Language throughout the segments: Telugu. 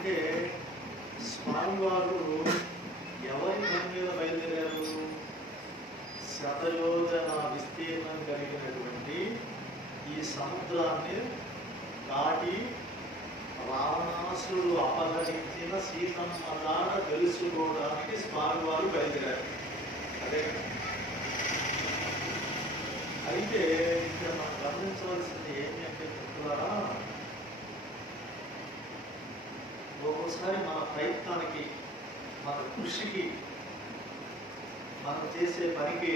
అంటే స్వామివారు ఎవరి పని మీద బయలుదేరారు? శతయోజన విస్తీర్ణం కలిగినటువంటి ఈ సముద్రాన్ని దాటి రావణాసురుడు అపహరించిన సీతమ్మ దాట తెలుసుకోవడానికి స్వామివారు బయలుదేరారు. అదే అయితే ఇక్కడ మనం గమనించవలసింది ఏమి అంటే మిత్రులారా, ఒక్కోసారి మన ప్రయత్నానికి, మన కృషికి, మనం చేసే పనికి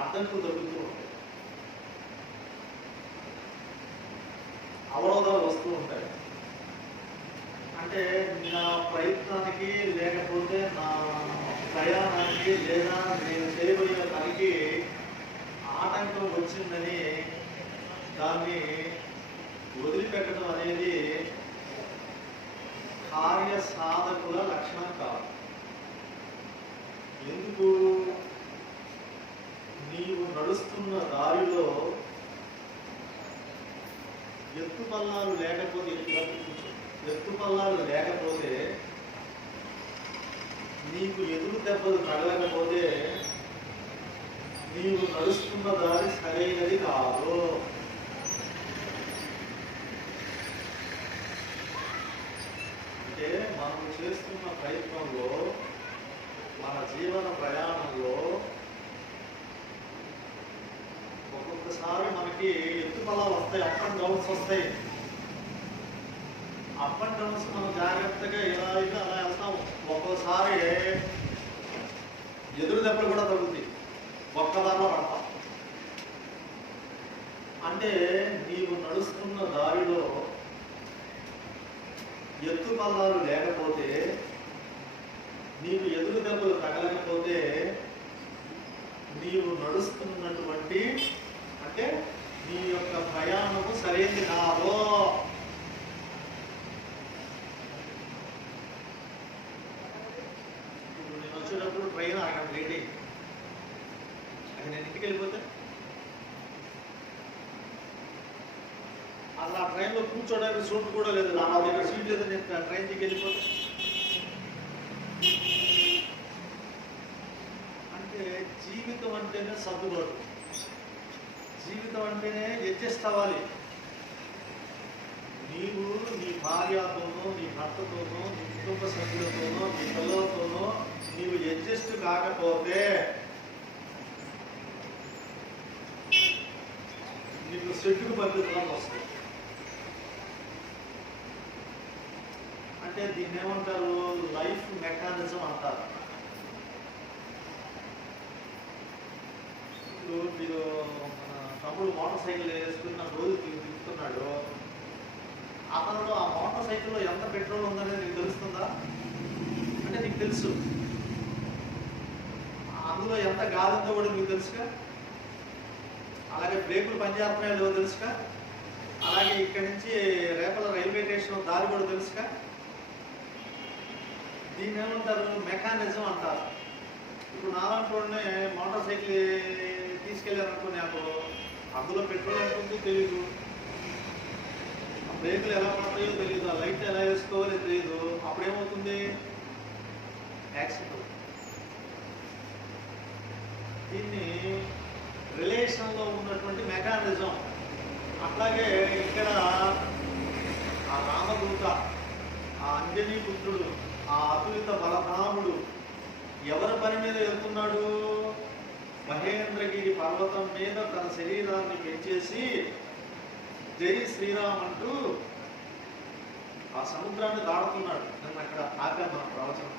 అడ్డంకు తగ్గుతూ ఉంటాయి, అవరోధాలు వస్తూ ఉంటాయి. అంటే నా ప్రయత్నానికి లేకపోతే నా ప్రయాణానికి లేదా నేను చేయబోయే పనికి ఆటంకం వచ్చిందని దాన్ని వదిలిపెట్టడం అనేది కార్య సాధకుల లక్షణం కాదు. ఎందుకు? నీవు నడుస్తున్న దారిలో ఎత్తుపల్లాలు లేకపోతే నీకు ఎదురు దెబ్బలు తగలకపోతే నీవు నడుస్తున్న దారి సరైనది కాదు. అంటే మనం చేస్తున్న ప్రయత్నంలో, మన జీవన ప్రయాణంలో ఒక్కొక్కసారి మనకి ఎత్తుపల్లాలు వస్తాయి, అప్ అండ్ డౌన్స్ వస్తాయి. అప్ అండ్ డౌన్స్ మనం జాగ్రత్తగా ఎలా అయితే అలా వెళ్తాము. ఒక్కోసారి ఎదురు దెబ్బలు కూడా తగ్గుతాయి, ఒక్కదారిలో పడతాం. అంటే నీవు నడుస్తున్న దారిలో ఎత్తుపల్లాలు లేకపోతే, నీవు ఎదురు దెబ్బలు తగలకపోతే నీవు నడుస్తున్నటువంటి అంటే నీ యొక్క ప్రయాణము సరైనది కాదు. ఇప్పుడు నేను వచ్చేటప్పుడు ట్రైన్ అక్కడ లేట్ అయింది, అది నేను ఇంటికి వెళ్ళిపోతే అసలు ఆ ట్రైన్లో కూర్చోడానికి సూట్ కూడా లేదు, నా దగ్గర సీట్ లేదు, నేను ట్రైన్ దిగి వెళ్ళిపోతే. అంటే జీవితం అంటేనే సర్దుబాటు, జీవితం అంటేనే అడ్జస్ట్ అవ్వాలి. నీవు నీ భార్యతోనో, నీ భర్తతోనో, నీ కుటుంబ సభ్యులతోనో, నీ పిల్లలతోనో నీవు అడ్జస్ట్ కాకపోతే నీకు సెట్టుకు పంపించడం వస్తుంది. అంటే దీన్ని ఏమంటారు? లైఫ్ మెకానిజం అంటారు. మీరు మన తమ్ముడు మోటార్ సైకిల్ వేసుకుని నాకు రోజు తిరుగుతున్నాడు. అతనిలో ఆ మోటార్ సైకిల్లో ఎంత పెట్రోల్ ఉందనేది నీకు తెలుస్తుందా? అంటే నీకు తెలుసు. అందులో ఎంత గాలి ఉందో కూడా నీకు తెలుసుగా. అలాగే బ్రేకులు పనిచేస్తున్నాయో లేదో తెలుసుగా. అలాగే ఇక్కడి నుంచి రేపల రైల్వే స్టేషన్ దారి కూడా తెలుసుగా. దీన్ని ఏమంటారు? మెకానిజం అంటారు. ఇప్పుడు నాలంటోనే మోటార్ సైకిల్ తీసుకెళ్ళారనుకో, నాకు అందులో పెట్రోల్ ఎంత ఉందో తెలీదు, ఆ బ్రేకులు ఎలా పడతాయో తెలియదు, ఆ లైట్ ఎలా వేసుకోవాలో తెలియదు. అప్పుడేమవుతుంది? యాక్సిడెంట్ అవుతుంది. దీన్ని రిలేషన్లో ఉన్నటువంటి మెకానిజం. అట్లాగే ఇక్కడ ఆ రామదూత, ఆ అంజనీ పుత్రుడు, ఆ అతులిత బలరాముడు ఎవరి పని మీద వెళ్తున్నాడు? మహేంద్రగిరి పర్వతం మీద తన శరీరాన్ని పెంచేసి జై శ్రీరామ్ అంటూ ఆ సముద్రాన్ని దాడుతున్నాడు. నన్ను అక్కడ ఆపాను మన ప్రవచనం.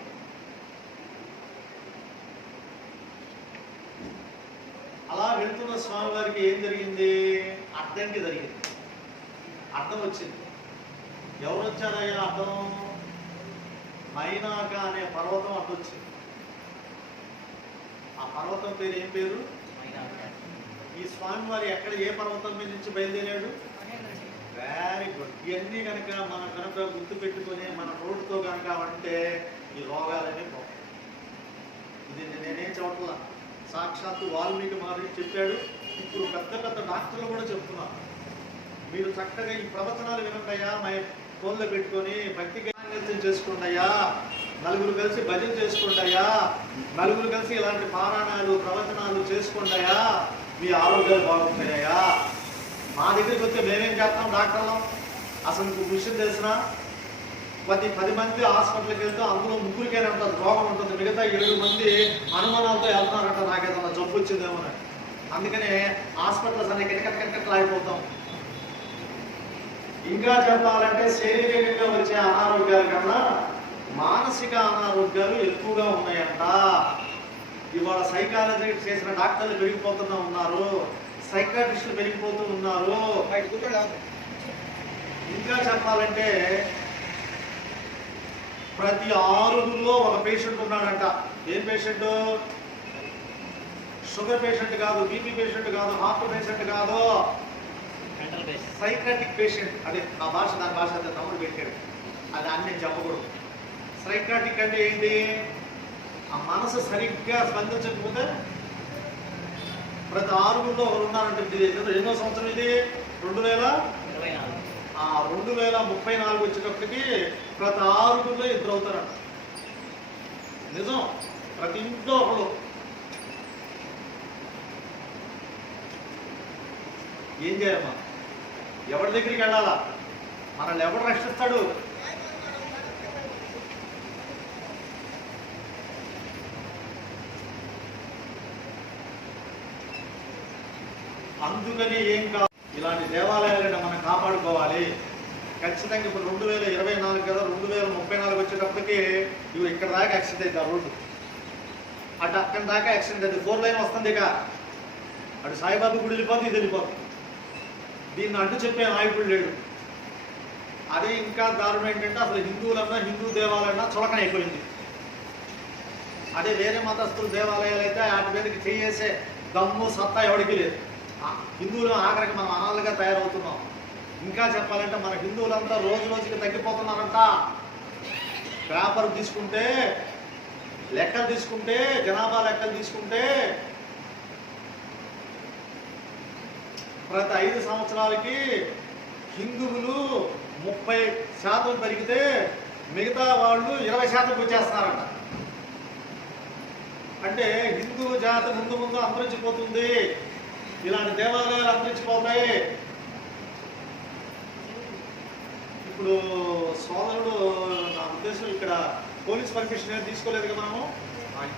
అలా వెళ్తున్న స్వామి వారికి ఏం జరిగింది? అడ్డంకి జరిగింది, అడ్డం వచ్చింది. ఎవరు వచ్చారయ్యా అడ్డం? మైనాక అనే పర్వతం అడ్డొచ్చింది. ఆ పర్వతం పేరు ఏం పేరు? ఈ స్వామి వారి ఎక్కడ, ఏ పర్వతం మీద నుంచి బయలుదేరాడు? Very good. ఇవన్నీ కనుక మనం కనుక గుర్తు పెట్టుకొని మన రోడ్డుతో కనుక అంటే ఈ రోగాలన్నీ పోతాయి. ఇది నేనేం చెప్పట్లా, సాక్షాత్తు వాల్మీకి మహర్షి చెప్పాడు. ఇప్పుడు పెద్ద పెద్ద డాక్టర్లు కూడా చెప్తున్నారు, మీరు చక్కగా ఈ ప్రవచనాలు వినండియా, మా ఫోన్లో పెట్టుకొని భక్తిగా చేసుకోండియా, నలుగురు కలిసి భజన చేసుకోండియా, నలుగురు కలిసి ఇలాంటి పారాయణాలు ప్రవచనాలు చేసుకోండియా, మీ ఆరోగ్యాలు బాగుంటాయా. మా దగ్గరికి వస్తే మేమేం చేస్తాం డాక్టర్లం? అసలు మీకు విషయం తెలిసిన 10 మంది హాస్పిటల్కి వెళ్తే అందులో 3 రోగం ఉంటుంది, మిగతా 7 మంది అనుమానాలతో వెళ్తున్నారంట నాకేదన్నా జబ్బు వచ్చిందేమోనని. అందుకనే హాస్పిటల్స్ అనే కిటకట్లు అయిపోతాం. ఇంకా చెప్పాలంటే శారీరకంగా వచ్చే అనారోగ్యాల కన్నా మానసిక అనారోగ్యాలు ఎక్కువగా ఉన్నాయంట. ఇవాళ సైకాలజీ చేసిన డాక్టర్లు పెరిగిపోతూనే ఉన్నారు, సైకాట్రిస్టులు పెరిగిపోతూ ఉన్నారు. ఇంకా చెప్పాలంటే ప్రతి 6 ఒక పేషెంట్ ఉన్నాడంట. ఏం పేషెంట్? షుగర్ పేషెంట్ కాదు, బీపీ పేషెంట్ కాదు, హార్ట్ పేషెంట్ కాదు, సైకాట్రిక్ పేషెంట్. అదే ఆ భాష, దాని భాష అయితే తమ్ముడు పెట్టాడు, అది అన్నీ చెప్పకూడదు. సైకాట్రిక్ అంటే ఏంటి? ఆ మనసు సరిగ్గా స్పందించకపోతే ప్రతి 6 ఒకరు ఉన్నారంటే. ఇది ఎన్నో సంవత్సరం? ఇది 2034 వచ్చేటప్పటికి ప్రతి 6 2 అవుతారంట. నిజం, ప్రతి ఇంట్లో ఒకడు. ఏం చేయాలమ్మా? ఎవరి దగ్గరికి వెళ్ళాలా? మనల్ని ఎవడు రక్షిస్తాడు? అందుకని ఏం కాదు, ఇలాంటి దేవాలయాలను మనం కాపాడుకోవాలి ఖచ్చితంగా. ఇప్పుడు 2024 కదా, 2034 వచ్చేటప్పటికి ఇవి ఇక్కడ దాకా యాక్సిడెంట్ అవుతుంది. ఆ రోడ్డు అటు అక్కడి దాకా యాక్సిడెంట్ అవుతుంది. 4 లైన్ వస్తుంది. ఇక అటు సాయిబాబా గుడి వెళ్ళిపోతుంది, ఇది వెళ్ళిపోతుంది. దీన్ని అడ్డు చెప్పే నాయకుడు లేడు. అదే ఇంకా దారుణం ఏంటంటే అసలు హిందువులన్నా, హిందూ దేవాలయన్నా చులకన అయిపోయింది. అదే వేరే మతస్థుల దేవాలయాలు అయితే వాటి మీదకి చేసే దమ్ము సత్తా ఎవరికి లేదు. హిందువులు ఆఖరికి మనం అనాలుగా తయారవుతున్నాం. ఇంకా చెప్పాలంటే మన హిందువులంతా రోజు రోజుకి తగ్గిపోతున్నారంట. పేపర్ తీసుకుంటే, లెక్కలు తీసుకుంటే, జనాభా లెక్కలు తీసుకుంటే ప్రతి 5 సంవత్సరాలకి హిందువులు 30% పెరిగితే మిగతా వాళ్ళు 20% వచ్చేస్తున్నారంట. అంటే హిందూ జాతి ముందు అంతరించిపోతుంది. ఇలాంటి దేవాలయాలు అంతరించిపోతాయి. ఇప్పుడు సోదరుడు నా ఉద్దేశం ఇక్కడ పోలీస్ పర్మిషన్ తీసుకోలేదు కదా మనము.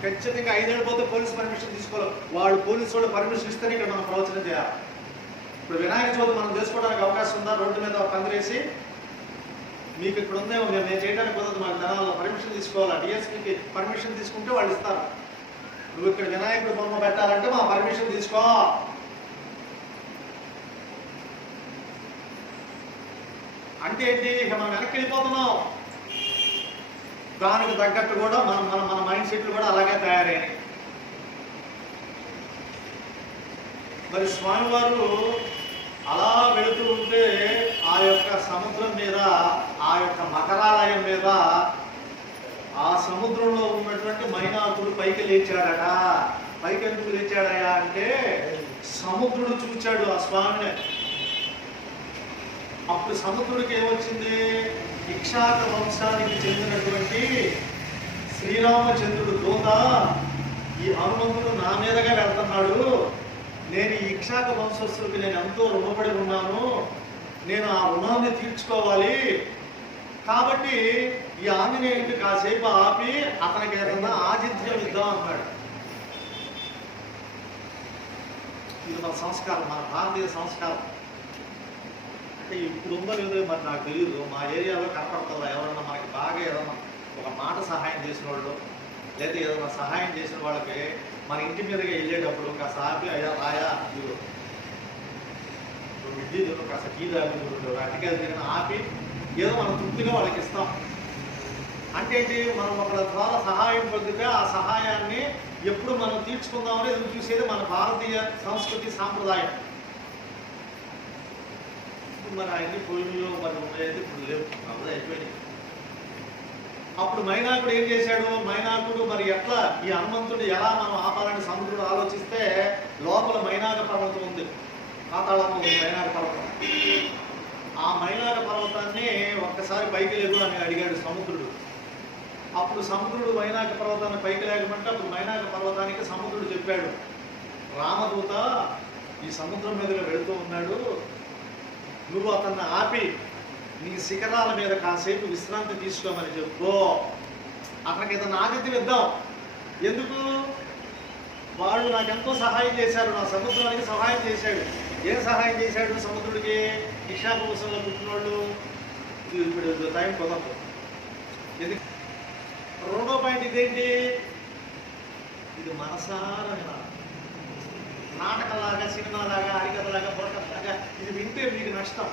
ఖచ్చితంగా 5 ఏళ్ళు పోతే పోలీస్ పర్మిషన్ తీసుకోవాలి. వాళ్ళు పోలీసు వాళ్ళు పర్మిషన్ ఇస్తేనే ఇక్కడ మనం ప్రవచనం చేయాలి. ఇప్పుడు వినాయక చవితి మనం చేసుకోవడానికి అవకాశం ఉందా? రోడ్డు మీద పందిరేసి మీకు ఇక్కడ ఉందేమో, నేను చేయడానికి కుదరదు, మాకు జనాల్లో పర్మిషన్ తీసుకోవాలి. డిఎస్పీకి పర్మిషన్ తీసుకుంటే వాళ్ళు ఇస్తారు. నువ్వు ఇక్కడ వినాయకుడు బొమ్మ పెట్టాలంటే మా పర్మిషన్ తీసుకో. అంటే ఏంటి? ఇక మనం వెనక్కి వెళ్ళిపోతున్నాం. దానికి తగ్గట్టు కూడా మన మైండ్ సెట్లు కూడా అలాగే తయారయ్యాయి. మరి స్వామివారు అలా వెళుతూ ఉంటే ఆ యొక్క సముద్రం మీద, ఆ యొక్క మకరాలయం మీద, ఆ సముద్రంలో ఉన్నటువంటి మైనాకుడు పైకి లేచాడట. పైకి ఎందుకు లేచాడయా అంటే సముద్రుడు చూచాడు ఆ స్వామిని. అప్పుడు సముద్రుడికి ఏమొచ్చింది? ఇక్షాక వంశానికి చెందినటువంటి శ్రీరామచంద్రుడు దూత, ఈ హనుమంతుడు నా మీదగా వెళ్తున్నాడు, నేను ఈ ఇక్షాక వంశస్థుడికి నేను ఎంతో రుణపడి ఉన్నాను, నేను ఆ రుణాన్ని తీర్చుకోవాలి, కాబట్టి ఈ ఆంజనేయుడికి కాసేపు ఆపి అతనికి ఏదన్నా ఆతిథ్యం ఇద్దాం అన్నాడు. ఇది మన సంస్కారం, మన భారతీయ సంస్కారం. అంటే ఇప్పుడు ఉందో లేదో మరి నాకు తెలియదు. మా ఏరియాలో కనపడుతుందా ఎవరన్నా మనకి బాగా ఏదన్నా ఒక మాట సహాయం చేసిన వాళ్ళు, లేదా ఏదైనా సహాయం చేసిన వాళ్ళకి మన ఇంటి మీదగా వెళ్ళేటప్పుడు కాస్త ఆపి, అయ్యా రాయా ఇదిగో ఇడ్లీ తిను, కాస్త టీ తాగు, అట్టికాయలు తిరిగిన ఆపి ఏదో మనం తృప్తిగా వాళ్ళకి ఇస్తాం. అంటే ఏంటి? మనం ఒకళ్ళ ద్వారా సహాయం పొందితే ఆ సహాయాన్ని ఎప్పుడు మనం తీర్చుకుందామని ఎదురు చూసేది మన భారతీయ సంస్కృతి సాంప్రదాయం. మరి ఆయన్ని పోయినయో మరి ఉన్నాయైతే ఇప్పుడు లేవు, అప్పుడు అయిపోయినాయి. అప్పుడు మైనాకుడు ఏం చేశాడు? మైనాకుడు మరి ఎట్లా ఈ హనుమంతుడు ఎలా మనం ఆపాలని సముద్రుడు ఆలోచిస్తే లోపల మైనాక పర్వతం ఉంది, పాతాళంలో ఉంది మైనాక పర్వతం. ఆ ఆ మైనాక పర్వతాన్ని ఒక్కసారి పైకి లేవు అని అడిగాడు సముద్రుడు. అప్పుడు సముద్రుడు మైనాక పర్వతాన్ని పైకి లేకమంటే అప్పుడు మైనాక పర్వతానికి సముద్రుడు చెప్పాడు, రామదూత ఈ సముద్రం మీదుగా వెళుతూ ఉన్నాడు, నువ్వు అతన్ని ఆపి నీ శిఖరాల మీద కాసేపు విశ్రాంతి తీసుకోమని చెప్పు. అతనికి ఏదైనా ఆతిథ్యం ఇద్దాం. ఎందుకు? వాళ్ళు నాకెంతో సహాయం చేశారు, నా సముద్రానికి సహాయం చేశాడు. ఏం సహాయం చేశాడు సముద్రుడికి? ఇషాపవంశంలో పుట్టినోళ్ళు. ఇప్పుడు టైం కుదరదు. ఎందుకు? రెండో పాయింట్ ఇదేంటి? ఇది మనసారా నాటకంలాగా, సినిమాలాగా, హరికథలాగా, బుర్రకథలాగా ఇది వింటే మీకు నష్టం.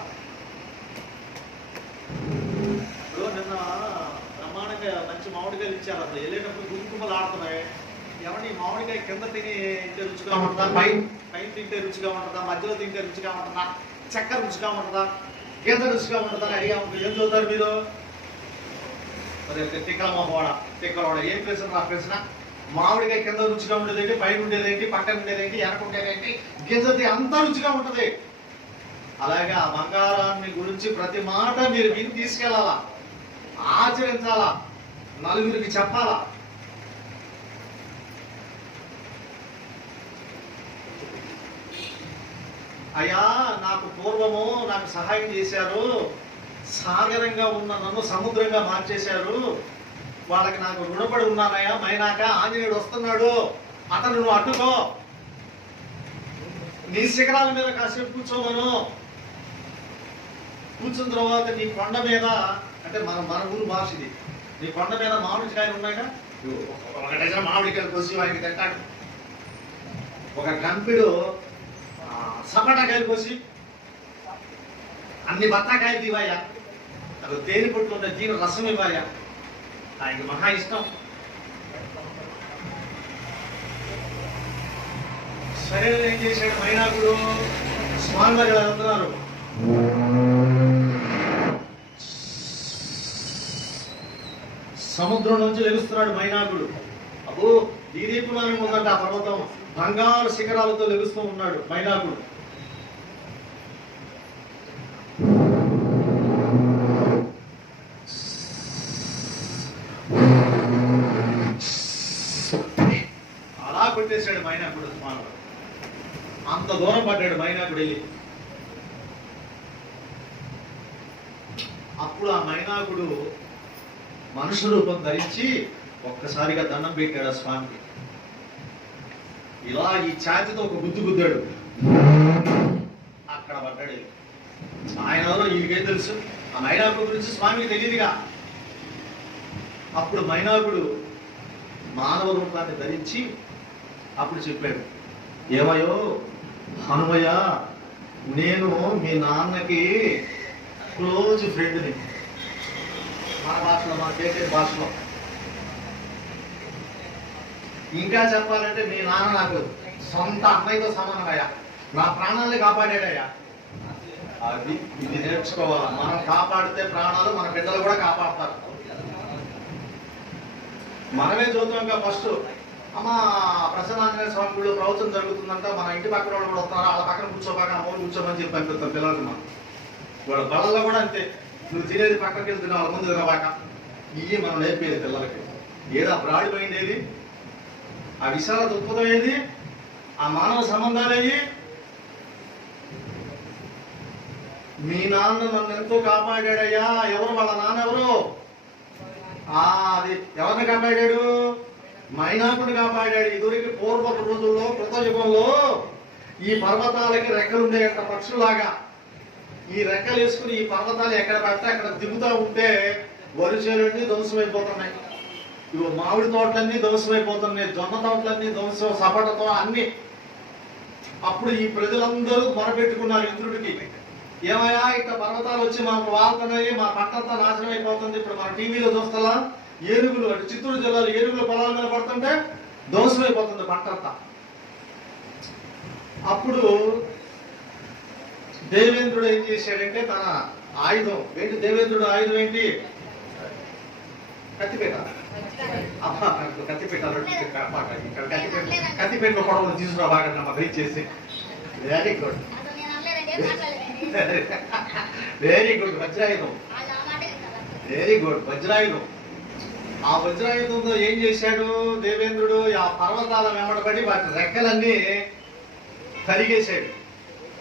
ఇప్పుడు నిన్న బ్రహ్మాండంగా మంచి మామిడికాయలు ఇచ్చారు. అసలు వెళ్ళేటప్పుడు గుంకుమలు ఆడుతున్నాయి. ఎవరి మామిడికాయ కింద తిని తింటే రుచిగా ఉంటుందా, పైన తింటే రుచిగా ఉంటుందా, మధ్యలో తింటే రుచిగా ఉంటుందా, చక్కెర రుచిగా ఉంటుందా, గింజ రుచిగా ఉంటుందా అని అడిగా ఉంటుంది. ఏం చదువుతారు మీరు? తిక్కలవాడ ఏం ప్రశ్న? నా ప్రశ్న మామిడికాయ కింద రుచిగా ఉండేదేంటి, పైన ఉండేదేంటి, పక్కన ఉండేదేంటి, వెనక ఉండేదేంటి, గింజది అంతా రుచిగా ఉంటుంది. అలాగే ఆ బంగారాన్ని గురించి ప్రతి మాట మీరు విని తీసుకెళ్ళాలా, ఆచరించాలా, నలుగురికి చెప్పాలా. అయ్యా నాకు పూర్వము నాకు సహాయం చేశారు, సాగరంగా ఉన్న నన్ను సముద్రంగా మార్చేశారు, వాళ్ళకి నాకు రుణపడి ఉన్నానయ్యా. మైనాక ఆంజనేయుడు వస్తున్నాడు, అతను నువ్వు అడ్డుకో, నీ శిఖరాల మీద కాసేపు కూర్చోమను. కూర్చున్న తర్వాత నీ కొండ మీద, అంటే మన ఊరు భాష ఇది, నీ కొండ మీద మామిడికాయలు ఉన్నాయిగా, ఒక డజన్ మామిడికాయలు కోసి వారికి తింటాడు. ఒక గంపిడు సపటాకాయలు కోసి అన్ని బత్తాకాయలు తీవాయా, అది తేనె పొట్లు ఉన్న దీని రసం ఇవ్వాయా, ఆయనకి మహా ఇష్టం. సరే ఏం చేశాడు మైనాకుడు? స్వామివారి వెళ్తున్నారు, సముద్రం నుంచి లెగుస్తున్నాడు మైనాకుడు. అబ్బో ఈ దీపులానే ఉందంట ఆ పర్వతం, బంగారు శిఖరాలతో లెగుస్తూ ఉన్నాడు మైనాకుడు. అలా కొట్టేశాడు మైనాకుడు స్వామి. అంత దూరం పడ్డాడు మైనాకుడు వెళ్ళి. అప్పుడు ఆ మైనాకుడు మనుషు రూపం ధరించి ఒక్కసారిగా దండం పెట్టాడు ఆ స్వామికి. ఇలా ఈ ఛాతితో ఒక గుద్దు గుద్దాడు, అక్కడ పడ్డాడు. ఆయన ఎవరో ఈయనకేం తెలుసు? ఆ మైనాకుడు గురించి స్వామికి తెలియదుగా. అప్పుడు మైనాకుడు మానవ రూపాన్ని ధరించి అప్పుడు చెప్పాడు, ఏమయ్యో హనుమయ్య, నేను మీ నాన్నకి క్లోజ్ ఫ్రెండ్ని. మన భాషలో, మన దేశ భాషలో ఇంకా చెప్పాలంటే మీ నాన్న నాకు సొంత అన్నయ్యతో సమానమయ్యా, నా ప్రాణాలని కాపాడాడయ్యా. అది ఇది నేర్చుకోవాలా. మనం కాపాడితే ప్రాణాలు మన బిడ్డలు కూడా కాపాడతారు. మనమే చూద్దాంగా ఫస్ట్, అమ్మ ప్రసన్నాంజనేయ స్వామి గుడిలో ప్రవచనం జరుగుతుందంట, మన ఇంటి పక్కన వాళ్ళు కూడా వస్తున్నారు, వాళ్ళ పక్కన కూర్చోబాక అమ్మని కూర్చోమని చెప్పి పంపిస్తాం పిల్లలకు. మనం వాళ్ళ బళ్ళల్లో కూడా అంతే, నువ్వు తినేది పక్కకి వెళ్ళి తిన, వాళ్ళ ముందు తినబాక, ఇవి మనం నేర్పేది పిల్లలకి. ఏదో బ్రాడిపోయింది ఏది, ఆ విశాల దృక్పథం ఏది, ఆ మానవ సంబంధాలు ఏవి. మీ నాన్న నన్ను ఎంతో కాపాడాడయ్యా. ఎవరు వాళ్ళ నాన్న? ఎవరు? అది ఎవరిని కాపాడాడు? మైనాకుడిని కాపాడాడు. ఇదివరకు పూర్వపు రోజుల్లో, కృతయుగంలో ఈ పర్వతాలకి రెక్కలు ఉండేంత పక్షులాగా ఈ రెక్కలు వేసుకుని ఈ పర్వతాలు ఎక్కడ పడితే అక్కడ దిగుతూ ఉంటే వరిచేలన్నీ ధ్వంసమైపోతున్నాయి. ఇవి మామిడి తోటలన్నీ ధ్వంసమైపోతున్నాయి, జొన్న తోటలన్నీ ధ్వంసం, సపటతో అన్ని. అప్పుడు ఈ ప్రజలందరూ మొరపెట్టుకున్నారు ఇంద్రుడికి, ఏమయ్యా ఇట్లా పర్వతాలు వచ్చి మాకు వాళ్తున్నాయి, మా పంటంతా నాశనం అయిపోతుంది. ఇప్పుడు మన టీవీలో చూస్తా ఏనుగులు, అంటే చిత్తూరు జిల్లాలో ఏనుగుల పొలాల మీద పడుతుంటే ధ్వంసమైపోతుంది పంటంతా. అప్పుడు దేవేంద్రుడు ఏం చేశాడంటే తన ఆయుధం ఏంటి? దేవేంద్రుడు ఆయుధం ఏంటి? కత్తిపేట. అమ్మా కత్తిపేట, కత్తిపేటలో పొడవలు తీసుకురా బాగా దయచేసి. Very good. వెరీ గుడ్, వజ్రాయుధం. వెరీ గుడ్, వజ్రాయుధం. ఆ వజ్రాయుధంతో ఏం చేశాడు దేవేంద్రుడు? ఆ పర్వతాల వెంబడబడి వాటి రెక్కలన్నీ తరిగేశాడు.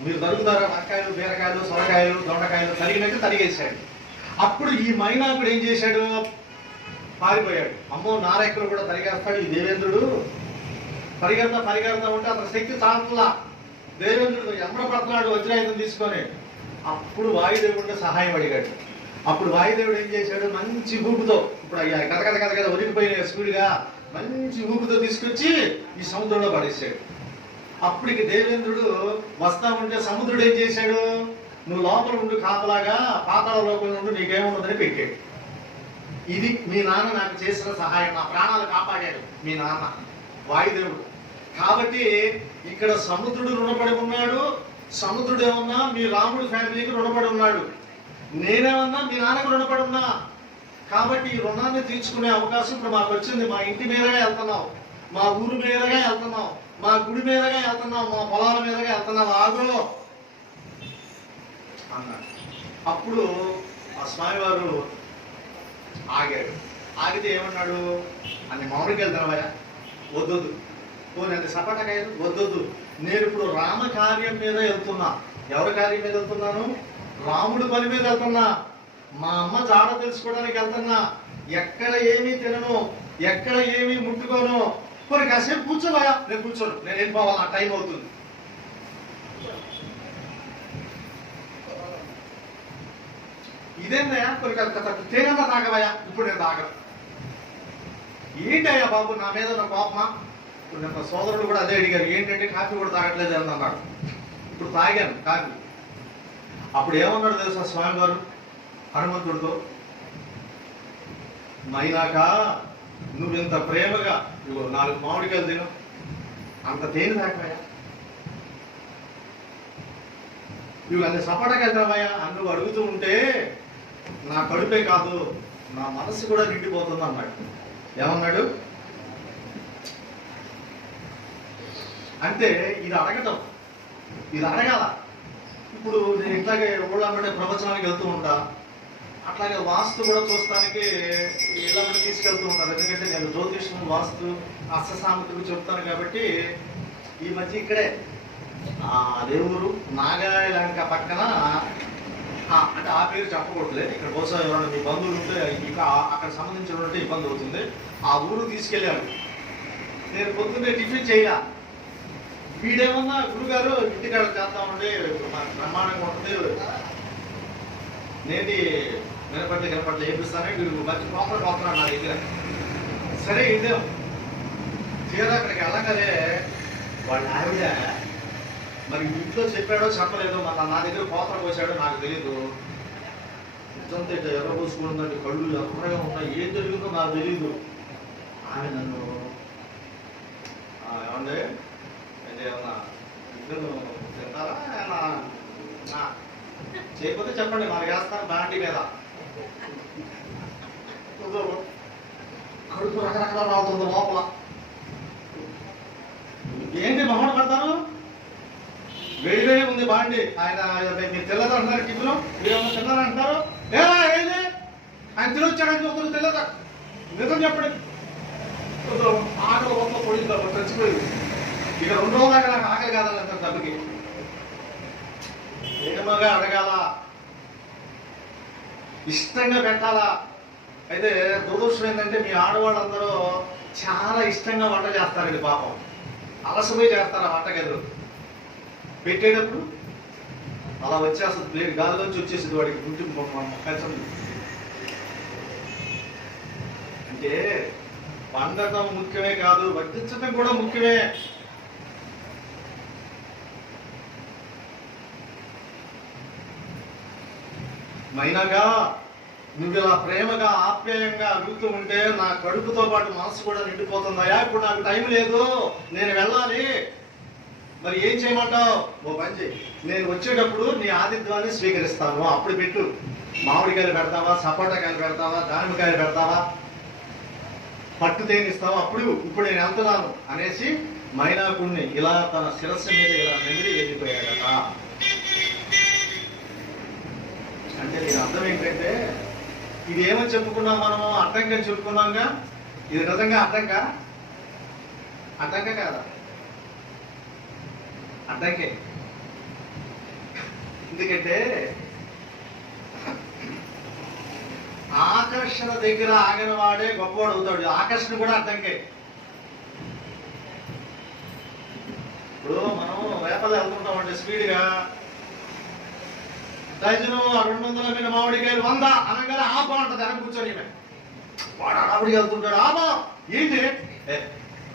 మీరు తరుగుతారా? వంకాయలు, బీరకాయలు, సొరకాయలు, దొండకాయలు తరిగినట్టు తరిగేశాడు. అప్పుడు ఈ మైనాకుడు ఏం చేశాడు? పారిపోయాడు. అమ్మో, నా రెక్కలు కూడా తరిగేస్తాడు ఈ దేవేంద్రుడు. పరిగెడతా ఉంటే అతని శక్తి చాలట్లా. దేవేంద్రుడు ఎంబడపడుతున్నాడు వజ్రాయుధం తీసుకొని. అప్పుడు వాయుదేవుడిని సహాయం అడిగాడు. అప్పుడు వాయుదేవుడు ఏం చేశాడు? మంచి ఊపుతో, ఇప్పుడు అయ్యా కథ ఒరిగిపోయిన స్పీడ్గా మంచి ఊపుతో తీసుకొచ్చి ఈ సముద్రంలో పడేశాడు. అప్పటికి దేవేంద్రుడు వస్తా ఉంటే సముద్రుడు ఏం చేశాడు? నువ్వు లోపల ఉండి కాపలాగా పాతాళ లోపల నుండి నీకేముండదని పెట్టాడు. ఇది మీ నాన్న నాకు చేసిన సహాయం, నా ప్రాణాలు కాపాడాడు మీ నాన్న వాయుదేవుడు. కాబట్టి ఇక్కడ సముద్రుడు రుణపడి ఉన్నాడు. సముద్రుడు ఏమన్నా మీ రాముడు ఫ్యామిలీకి రుణపడి ఉన్నాడు. నేనేమన్నా మీ నాన్నకు రుణపడి ఉన్నా. కాబట్టి ఈ రుణాన్ని తీర్చుకునే అవకాశం ఇప్పుడు మాకు వచ్చింది. మా ఇంటి మీదగా వెళ్తున్నావు, మా ఊరు మీదగా వెళ్తున్నావు, మా గుడి మీదగా వెళ్తున్నావు, మా పొలాల మీదగా వెళ్తున్నావు, ఆగు అన్నాడు. అప్పుడు ఆ స్వామివారు ఆగాడు. ఆగితే ఏమన్నాడు? అన్ని మామిడికాయలు తినవయ్యా, వద్దొద్దు. పోనీ అంటే సపటకాయలు వద్దొద్దు. నేను ఇప్పుడు రామ కార్యం మీద వెళ్తున్నా. ఎవరి కార్యం మీద వెళ్తున్నాను? రాముడు పని మీద వెళ్తున్నా. మా అమ్మ జాడ తెలుసుకోవడానికి వెళ్తున్నా. ఎక్కడ ఏమీ తినను, ఎక్కడ ఏమీ ముట్టుకోను. కొన్ని కాసేపు కూర్చోవయ్యా. నేను కూర్చోను, నేను ఏం పోవాలి, నా టైం అవుతుంది. ఇదేందయ్యా? కొన్ని తేనెన్నా తాగవయ్యా. ఇప్పుడు నేను తాగను. ఏంటయ్యా బాబు నా మీద నా కోపమా? ఇప్పుడు నా సోదరుడు కూడా అదే అడిగారు, ఏంటంటే కాఫీ కూడా తాగట్లేదు అని అన్నాడు. ఇప్పుడు తాగాను కాఫీ. అప్పుడు ఏమన్నాడు తెలుసా స్వామివారు హనుమంతుడితో? మైనాక నువ్వింత ప్రేమగా ఇగో 4 మామిడికాయలు తిను, అంత తేనె తాకవయ్యా, ఇవి అన్ని సపాటకాయలు తినవయ్యా అని నువ్వు అడుగుతూ ఉంటే నా కడుపే కాదు నా మనసు కూడా నిండిపోతుంది అన్నాడు. ఏమన్నాడు అంటే ఇది అడగటం, ఇది అడగాల. ఇప్పుడు నేను ఇట్లాగే ఊళ్ళమ్మడే ప్రవచనానికి వెళ్తూ ఉంటా, అట్లాగే వాస్తు కూడా చూస్తానికి ఇలా తీసుకెళ్తూ ఉంటారు. ఎందుకంటే నేను జ్యోతిష్యం, వాస్తు, అష్టసాముద్రికం చెప్తాను కాబట్టి. ఈ మధ్య ఇక్కడే అదే ఊరు నాగాయలంక పక్కన, అంటే ఆ పేరు చెప్పకూడదులే, ఇక్కడ బహుశా ఎవరైనా మీ బంధువులు ఉంటే ఇక అక్కడ సంబంధించిన ఇబ్బంది అవుతుంది. ఆ ఊరు తీసుకెళ్ళాను. నేను పొద్దున్నే టిఫిన్ చేయలా. వీడేమన్నా గురుగారు ఇంటికాడ చేద్దామంటే బ్రహ్మాండంగా ఉంటుంది, నేటి వినపట్ల ఏపిస్తానే వీడు మంచి కోపలు పోతున్నాడు నా దగ్గర. సరే ఇద్దాం. తీరా అక్కడికి వెళ్ళగానే వాళ్ళ ఆవిడ మరి ఇంట్లో చెప్పాడో చెప్పలేదో, నా దగ్గర కోతలు పోసాడో నాకు తెలియదు. నిజంతా ఇట్లా ఎర్రబోసుకుంటుందండి, కళ్ళు ఎర్రగా ఉన్నాయి, ఏం జరిగిందో నాకు తెలియదు. ఆమె నన్ను ఏమండే ఏమన్నా ఇద్దరు తింటారా ఏమన్నా చేయకపోతే చెప్పండి, మరి వేస్తాను బ్యాండీ మీద. కడుపు రకరకాల రావుతుంది లోపల. ఏంటి మొహం పడతారు? వేడి ఉంది బాండి. ఆయన మీరు తెల్లదా అంటారు, టిఫిన్ మీరేమన్నా తిన్నారంటారు. ఏంటి ఆయన తినొచ్చాడని ఒకరు తెల్లదా? నిజం చెప్పండి. ఆకలి మొత్తం పొడింది, చచ్చిపోయింది. ఇక 2 రోజుల దాకా నాకు ఆకలి కాదంటారు డబ్బుకి. ఏమగా అడగాల, ఇష్టంగా పెట్టాలా. అయితే దురదృష్టం ఏంటంటే మీ ఆడవాళ్ళందరూ చాలా ఇష్టంగా వంట చేస్తారండి. పాపం అలసపోయి చేస్తారు ఆ వంటగదిలో. పెట్టేటప్పుడు అలా వచ్చేస్తుంది, ప్లేట్ గాలిలోంచి వచ్చేసింది వాడికి గుంటి కష్టం. అంటే వండటం ముఖ్యమే కాదు, వడ్డించడం కూడా ముఖ్యమే. మైనాగా నువ్వు ఇలా ప్రేమగా ఆప్యాయంగా అడుగుతూ ఉంటే నా కడుపుతో పాటు మనసు కూడా నిండిపోతుందయా. ఇప్పుడు నాకు టైం లేదు, నేను వెళ్ళాలి. మరి ఏం చేయమంటావు? ఓ పని చేయి, నేను వచ్చేటప్పుడు నీ ఆతిథ్యాన్ని స్వీకరిస్తాను. అప్పుడు పెట్టు. మామిడికాయలు పెడతావా, సపోటాకాయలు పెడతావా, దానిమ్మకాయలు పెడతావా, పట్టు తేనిస్తావా, ఇప్పుడు నేను వెళ్తున్నాను అనేసి మైనాకుడిని ఇలా తన శిరస్సు మీద ఇలా నెమిడి వెళ్ళిపోయాడట. అంటే దీని అర్థం ఏంటంటే ఇది ఏమని చెప్పుకున్నాం మనం, అడ్డంగా చెప్పుకున్నాంగా. ఇది నిజంగా అడ్డంగా కాదా? అడ్డంకే. ఎందుకంటే ఆకర్షణ దగ్గర ఆగిన వాడే గొప్పవాడు అవుతాడు. ఆకర్షణ కూడా అడ్డంకే. ఇప్పుడు మనం వేపలు వెళ్తుంటామంటే స్పీడ్గా డజను 200 మీద మామిడికాయలు 100 అనగానే ఆపా ఉంటుంది వెనక కూర్చొని. వాడు ఆవిడికి వెళ్తుంటాడు, ఆపా ఏంటి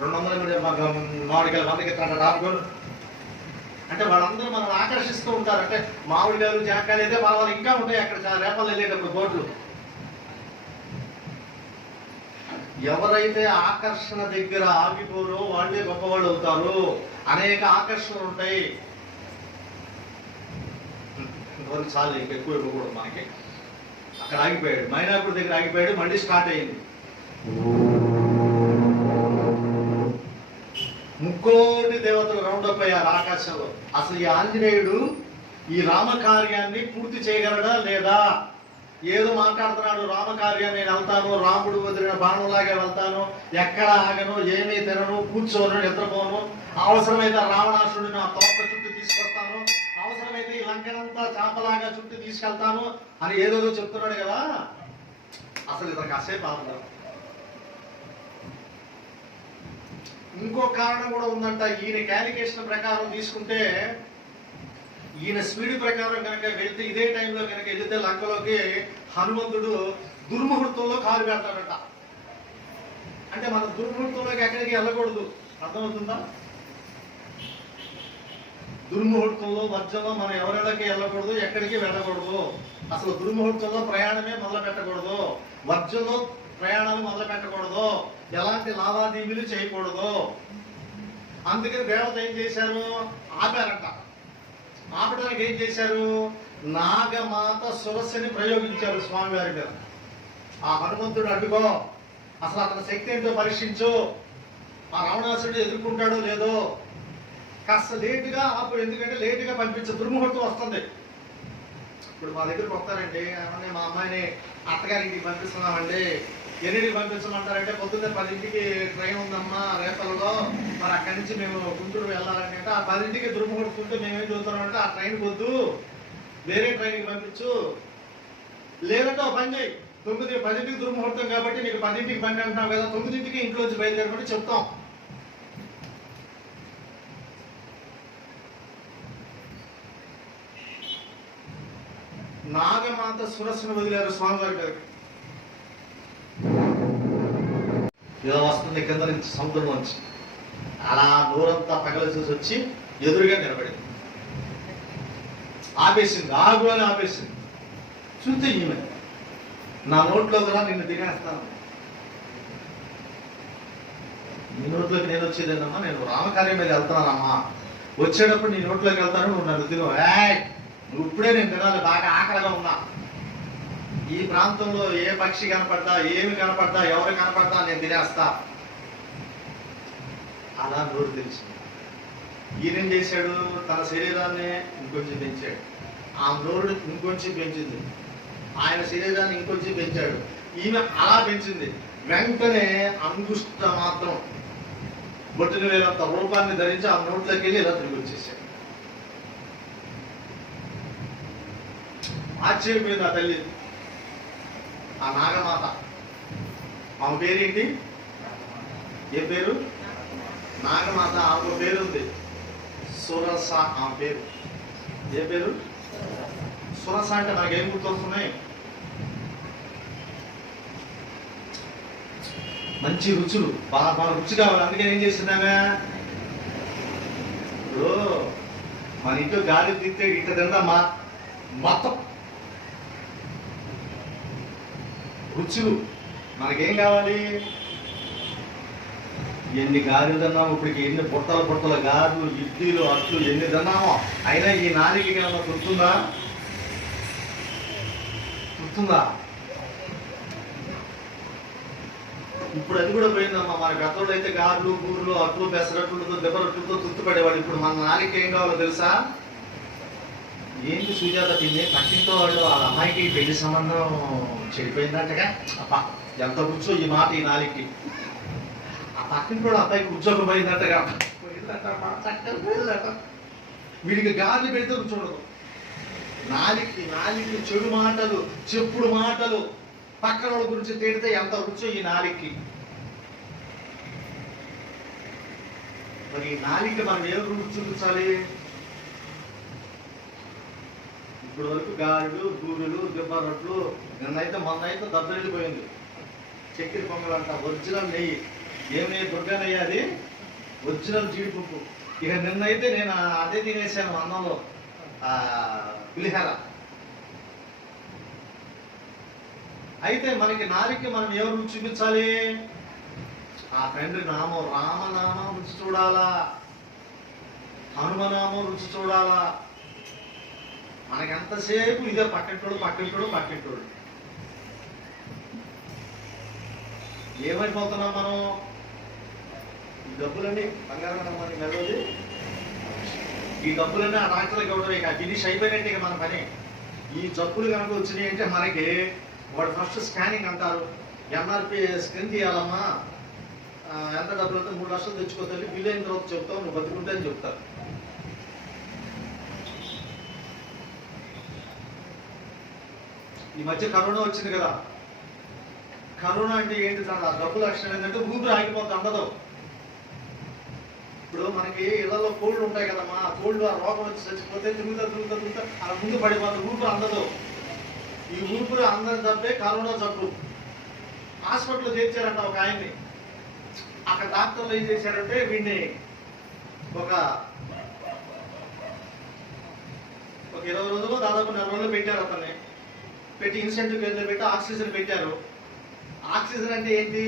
200 మీద మామిడికాయలు 100కి ఆపుకోడు అంటే వాళ్ళందరూ మనం ఆకర్షిస్తూ ఉంటారు. అంటే మామిడికాయలు జాకాయలు అయితే పర్వాలేదు, ఇంకా ఉంటాయి అక్కడ రేపలు వెళ్ళేటప్పుడు బోట్లు. ఎవరైతే ఆకర్షణ దగ్గర ఆగిపోరో వాళ్ళే గొప్పవాళ్ళు అవుతారు. అనేక ఆకర్షణలు ఉంటాయి. చాలు ఇంకా ఎక్కువ ఇవ్వకూడదు మనకి. అక్కడ ఆగిపోయాడు, మైనాపూర్ దగ్గర ఆగిపోయాడు, మళ్ళీ స్టార్ట్ అయింది. ముక్కోటి దేవతలు రౌండప్ అయ్యారు ఆకాశంలో. అసలు ఈ ఆంజనేయుడు ఈ రామకార్యాన్ని పూర్తి చేయగలడా లేదా? ఏదో మాట్లాడుతున్నాడు, రామకార్యాన్ని నేను వెళ్తాను, రాముడు వదిలిన బాణంలాగా వెళ్తాను, ఎక్కడ ఆగను, ఏమీ తినను, కూర్చోను, నిద్రపోను, అవసరమైతే రావణాసుడిని నా తోట చుట్టూ తీసుకొస్తాను, అవసరమైతే ఈ లంకనంతా చాపలాగా చుట్టూ తీసుకెళ్తాను అని ఏదో చెప్తున్నాడు కదా. అసలు ఇతను కాసేపు ఆపుతాడు. ఇంకో కారణం కూడా ఉందంట. ఈయన క్యాలిక్యులేషన్ ప్రకారం తీసుకుంటే, ఈయన స్పీడ్ ప్రకారం కనుక వెళ్తే, ఇదే టైంలో కనుక వెళితే లంకలోకి హనుమంతుడు దుర్ముహూర్తంలో కాలు పెడతాడట. అంటే మన దుర్ముహూర్తంలోకి ఎక్కడికి వెళ్ళకూడదు, అర్థమవుతుందా? దుర్ముహూర్తంలో వర్జంలో మనం ఎవరెళ్ళకి వెళ్ళకూడదు, ఎక్కడికి వెళ్ళకూడదు. అసలు దుర్ముహూర్తంలో ప్రయాణమే మొదలు పెట్టకూడదు, వర్జంలో ప్రయాణాలు మొదలు పెట్టకూడదు, ఎలాంటి లావాదేవీలు చేయకూడదు. అందుకని దేవత ఏం చేశారు, ఆపారంట. ఆపడానికి ఏం చేశారు, నాగమాత సురస్సుని ప్రయోగించారు స్వామివారి మీద. ఆ హనుమంతుడు అడ్డుకో, అసలు అతని శక్తి ఏంటో పరీక్షించు, ఆ రావణాసుడు ఎదుర్కొంటాడో లేదో, కాస్త లేటుగా ఆపు, ఎందుకంటే లేటుగా పంపించు, దుర్ముహూర్తం వస్తుంది. ఇప్పుడు మా దగ్గరకు వస్తారండి, మా అమ్మాయిని అత్తగారింటికి పంపిస్తున్నామండి, ఎన్నింటికి పంపించమంటారంటే పొద్దున్నే 10ంటికి ట్రైన్ ఉందమ్మా రేపల్లో, మరి అక్కడి నుంచి మేము గుంటూరు వెళ్ళాలంటే ఆ 10ంటికి దుర్ముహూర్తం ఉంటే మేమేం చూస్తామంటే ఆ ట్రైన్ వద్దు, వేరే ట్రైన్కి పంపించు, లేదంటే ఒక పని చేయి, 10ంటికి దుర్ముహూర్తం కాబట్టి నీకు 10ంటికి పని అంటున్నావు కదా, 9ంటికి ఇంట్లోంచి బయలుదేరమని చెప్తాం. నాగమాత సురస్సును వదిలారు స్వామివారి గారికి. ఇలా వస్తుంది కింద నుంచి, సముద్రం నుంచి అలా నోరంతా పగలసి వచ్చి ఎదురుగా నిలబడింది. ఆపేసింది, ఆగు అని ఆపేసింది. చూస్తే ఈమె, నా నోట్లో కూడా నిన్ను తినేస్తాను. నీ నోట్లోకి నేను వచ్చేదేనమ్మా, నేను రామకార్యం మీద వెళ్తున్నానమ్మా, వచ్చేటప్పుడు నీ నోట్లోకి వెళ్తాను, నువ్వు నన్ను తిను. నువ్వు ఇప్పుడే నేను తినాలి, బాగా ఆకలిగా ఉన్నా. ఈ ప్రాంతంలో ఏ పక్షి కనపడతా, ఏమి కనపడతా, ఎవరు కనపడతా నేను తినేస్తా. అలా నోరు తెలిసింది. ఈయనేం చేశాడు, తన శరీరాన్ని ఇంకొంచెం పెంచాడు, ఆ నోరుడు ఇంకొంచెం పెంచింది, ఆయన శరీరాన్ని ఇంకొంచెం పెంచాడు, ఈమె అలా పెంచింది. వెంటనే అంగుష్ట మాత్రం బొట్టిన వేలంత రూపాన్ని ధరించి ఆ నోట్లోకి వెళ్ళి ఇలా తిరిగి వచ్చేసాడు. ఆశ్చర్యపోయింది ఆ తల్లి, ఆ నాగమాత. ఆమె పేరేంటి, ఏ పేరు, నాగమాత. ఆమె పేరుంది సురస, ఆమె పేరు. ఏ పేరు, సురస. అంటే మనకేం గుర్తొస్తున్నాయి, మంచి రుచులు, బాగా రుచి కావాలి. అందుకని ఏం చేసిందామే, ఇప్పుడు మన ఇంట్లో గాలి తింటే ఇంత తిందామా, మొత్తం రుచులు మనకేం కావాలి, ఎన్ని గారెలు తిన్నాము ఇప్పటికి, ఎన్ని పుట్టల గారెలు, ఇడ్లీలు, అట్లు ఎన్ని తిన్నామో, అయినా ఈ నాలుగు ఏమన్నా గుర్తుందా, ఇప్పుడు అది కూడా పోయిందమ్మా. మన గతంలో అయితే గారెలు, బూరెలు, అట్లు, పెసరట్లతో, దెబ్బరట్లతో తృప్తిపడేవాడు. ఇప్పుడు మన నాలుగు ఏం కావాలో తెలుసా, ఏంటి సుజాత తింది పక్కింతో వాళ్ళు వాళ్ళ అమ్మాయికి పెళ్లి సంబంధం చెడిపోయిందంటగా ఎంత కూర్చో ఈ మాట ఈ నాలికి ఆ పక్కింటి కూడా అబ్బాయికి ఉద్యోగం పోయిందంటగా పోయిందట వీడికి గాలి పెడితే కూర్చోడదు. నాలికి చెడు మాటలు చెప్పుడు మాటలు పక్కన వాళ్ళ గురించి తేడితే ఎంత రుచో ఈ నాలికి. మరి ఈ నాలికి మనం ఏం రుచి చూపించాలి? ఇప్పుడు వరకు గారెలు గూరెలు దిబ్బ రొట్లు నిన్నైతే మొన్నైతే దద్దరిల్లిపోయింది. చక్కెర పొంగలు అంట ఒరిజినల్ నెయ్యి. ఏం నెయ్యి? దుర్గా నెయ్యి, అది ఒరిజినల్ జీడిపప్పు. ఇక నిన్నైతే నేను అదే తినేసాను అన్నంలో పులిహార. అయితే మనకి నాలికి మనం ఎవరు చూపించాలి? ఆ తండ్రి నామం రామనామం రుచి చూడాలా, హనుమనామం రుచి చూడాలా. మనకి ఎంతసేపు ఇదే పక్కింటోడు. ఏమైపోతున్నాం మనం? ఈ డబ్బులన్నీ బంగారం మనకి మెల్లది, ఈ డబ్బులన్నీ ఆ డాక్టర్లకు ఇవ్వడం ఇక ఫినిష్ అయిపోయినట్టు ఇక మన పని. ఈ జబ్బులు కనుక వచ్చినాయి అంటే మనకి వాడు ఫస్ట్ స్కానింగ్ అంటారు. ఎంఆర్పి స్క్రీన్ తీయాలమ్మా, ఎంత డబ్బులు అంటే 3 లక్షలు తెచ్చుకోవాలి, బిల్ అయిన తర్వాత చెప్తావు, నువ్వు బతుకుంటే అని చెప్తారు. ఈ మధ్య కరోనా వచ్చింది కదా. కరోనా అంటే ఏంటి? ఆ డబ్బు లక్షణం ఏంటంటే ఊపిరి ఆగిపోతుంది, అందదు. ఇప్పుడు మనకి ఇళ్లలో కోల్డ్ ఉంటాయి కదమ్మా, కోల్డ్ ఆ రోగం వచ్చి చచ్చిపోతే తిరుగుతా అలా ముందు పడిపోతుంది, ఊపిరి అందదు. ఈ ఊపిరి అందరి జబ్బే కరోనా జబ్బు. హాస్పిటల్లో చేర్చారంట ఒక ఆయన్ని. అక్కడ డాక్టర్లు ఏం చేశారంటే వీడిని ఒక 20 రోజులు దాదాపు 4 రోజులు పెట్టారు. అతన్ని పెట్టి ఇన్సెంటివ్ కేర్లో పెట్టి ఆక్సిజన్ పెట్టారు. ఆక్సిజన్ అంటే ఏంటి?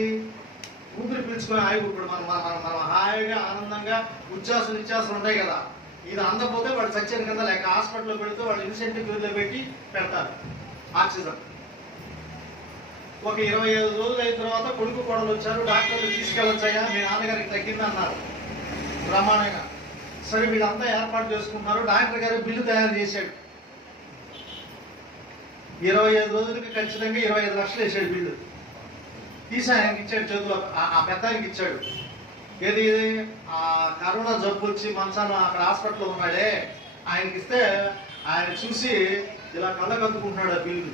ఊపిరి పీల్చుకొని ఆగి ఇప్పుడు మనం హాయిగా ఆనందంగా నిశ్వాసం ఉంటాయి కదా. ఇది అందకపోతే వాడు చచ్చాను కదా, లేక హాస్పిటల్లో పెడితే వాళ్ళు ఇన్సెంటివ్ కేర్లో పెట్టి పెడతారు ఆక్సిజన్. ఒక 25 రోజులు అయిన తర్వాత కొడుకు కోడలు వచ్చారు. డాక్టర్లు తీసుకెళ్ళొచ్చాయా, మీ నాన్నగారికి తగ్గింది అన్నారు బ్రహ్మాండంగా. సరే వీళ్ళంతా ఏర్పాటు చేసుకుంటున్నారు. డాక్టర్ గారు బిల్లు తయారు చేశాడు. 25 రోజులకి ఖచ్చితంగా 25 లక్షలు వేసాడు బిల్లు. తీసి ఆయనకి ఇచ్చాడు, చేతులు ఆ పెద్దానికి ఇచ్చాడు. ఏది? ఆ కరోనా జబ్బు వచ్చి మనసాన అక్కడ హాస్పిటల్లో ఉన్నాడే ఆయనకి ఇస్తే ఆయన చూసి ఇలా కళ్ళకద్దుకుంటున్నాడు ఆ బిల్లు.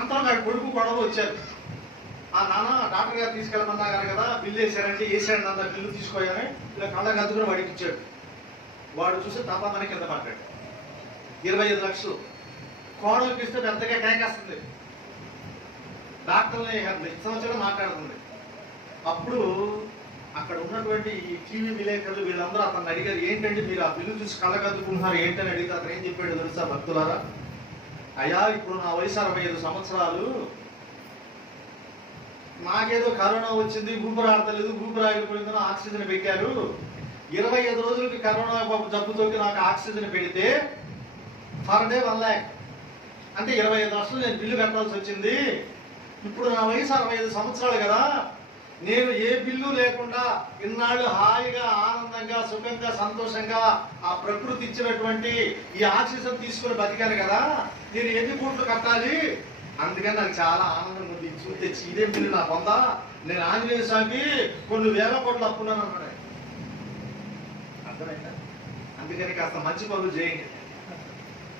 అంతా నాడు కొడుకు కొడవ వచ్చారు. ఆ నాన్న డాక్టర్ గారు తీసుకెళ్ళమన్నారు కదా, బిల్లు వేసారంటే వేసాడు నాన్న, బిల్లు తీసుకోయాలని ఇలా కళ్ళకద్దుకుని వాడికి ఇచ్చాడు. వాడు చూసి తప్పమని కింద పడ్డాడు. 25 లక్షలు. కోడలికి ఇస్తే పెద్దగా కేకేస్తుంది. డాక్టర్ని సంవత్సరం మాట్లాడుతుంది. అప్పుడు అక్కడ ఉన్నటువంటి ఈ టీవీ విలేకరులు వీళ్ళందరూ అతను అడిగారు, ఏంటంటే మీరు ఆ బిల్లు చూసి కళ్ళకద్దుకుంటున్నారు ఏంటని అడిగితే అతను ఏం చెప్పాడు తెలుసా భక్తులారా? అయ్యా, ఇప్పుడు నా వయసు 65 సంవత్సరాలు, నాకేదో కరోనా వచ్చింది, ఊపిరి ఆడతలేదు, ఊపిరి ఆగిపోయిందని ఆక్సిజన్ పెట్టారు. 25 రోజులకి కరోనా జబ్బుతోటి నాకు ఆక్సిజన్ పెడితే పర్ డే 1 lakh అంటే 25 లక్షలు నేను బిల్లు కట్టాల్సి వచ్చింది. ఇప్పుడు నా వయసు 65 సంవత్సరాలు కదా, నేను ఏ బిల్లు లేకుండా ఇన్నాళ్ళు హాయిగా ఆనందంగా సుఖంగా సంతోషంగా ఆ ప్రకృతి ఇచ్చినటువంటి ఈ ఆక్సిజన్ తీసుకుని బతికాను కదా, నేను ఎన్ని కోట్లు కట్టాలి? అందుకని నాకు చాలా ఆనందంగా ఉంది. తెచ్చి ఇదే బిల్లు నా పొందా, నేను ఆంజనేయ స్వామికి కొన్ని 1000 కోట్లు అప్పున్నాను అన్నాడు. అర్థమైందా? అందుకని కాస్త మంచి పనులు చేయండి.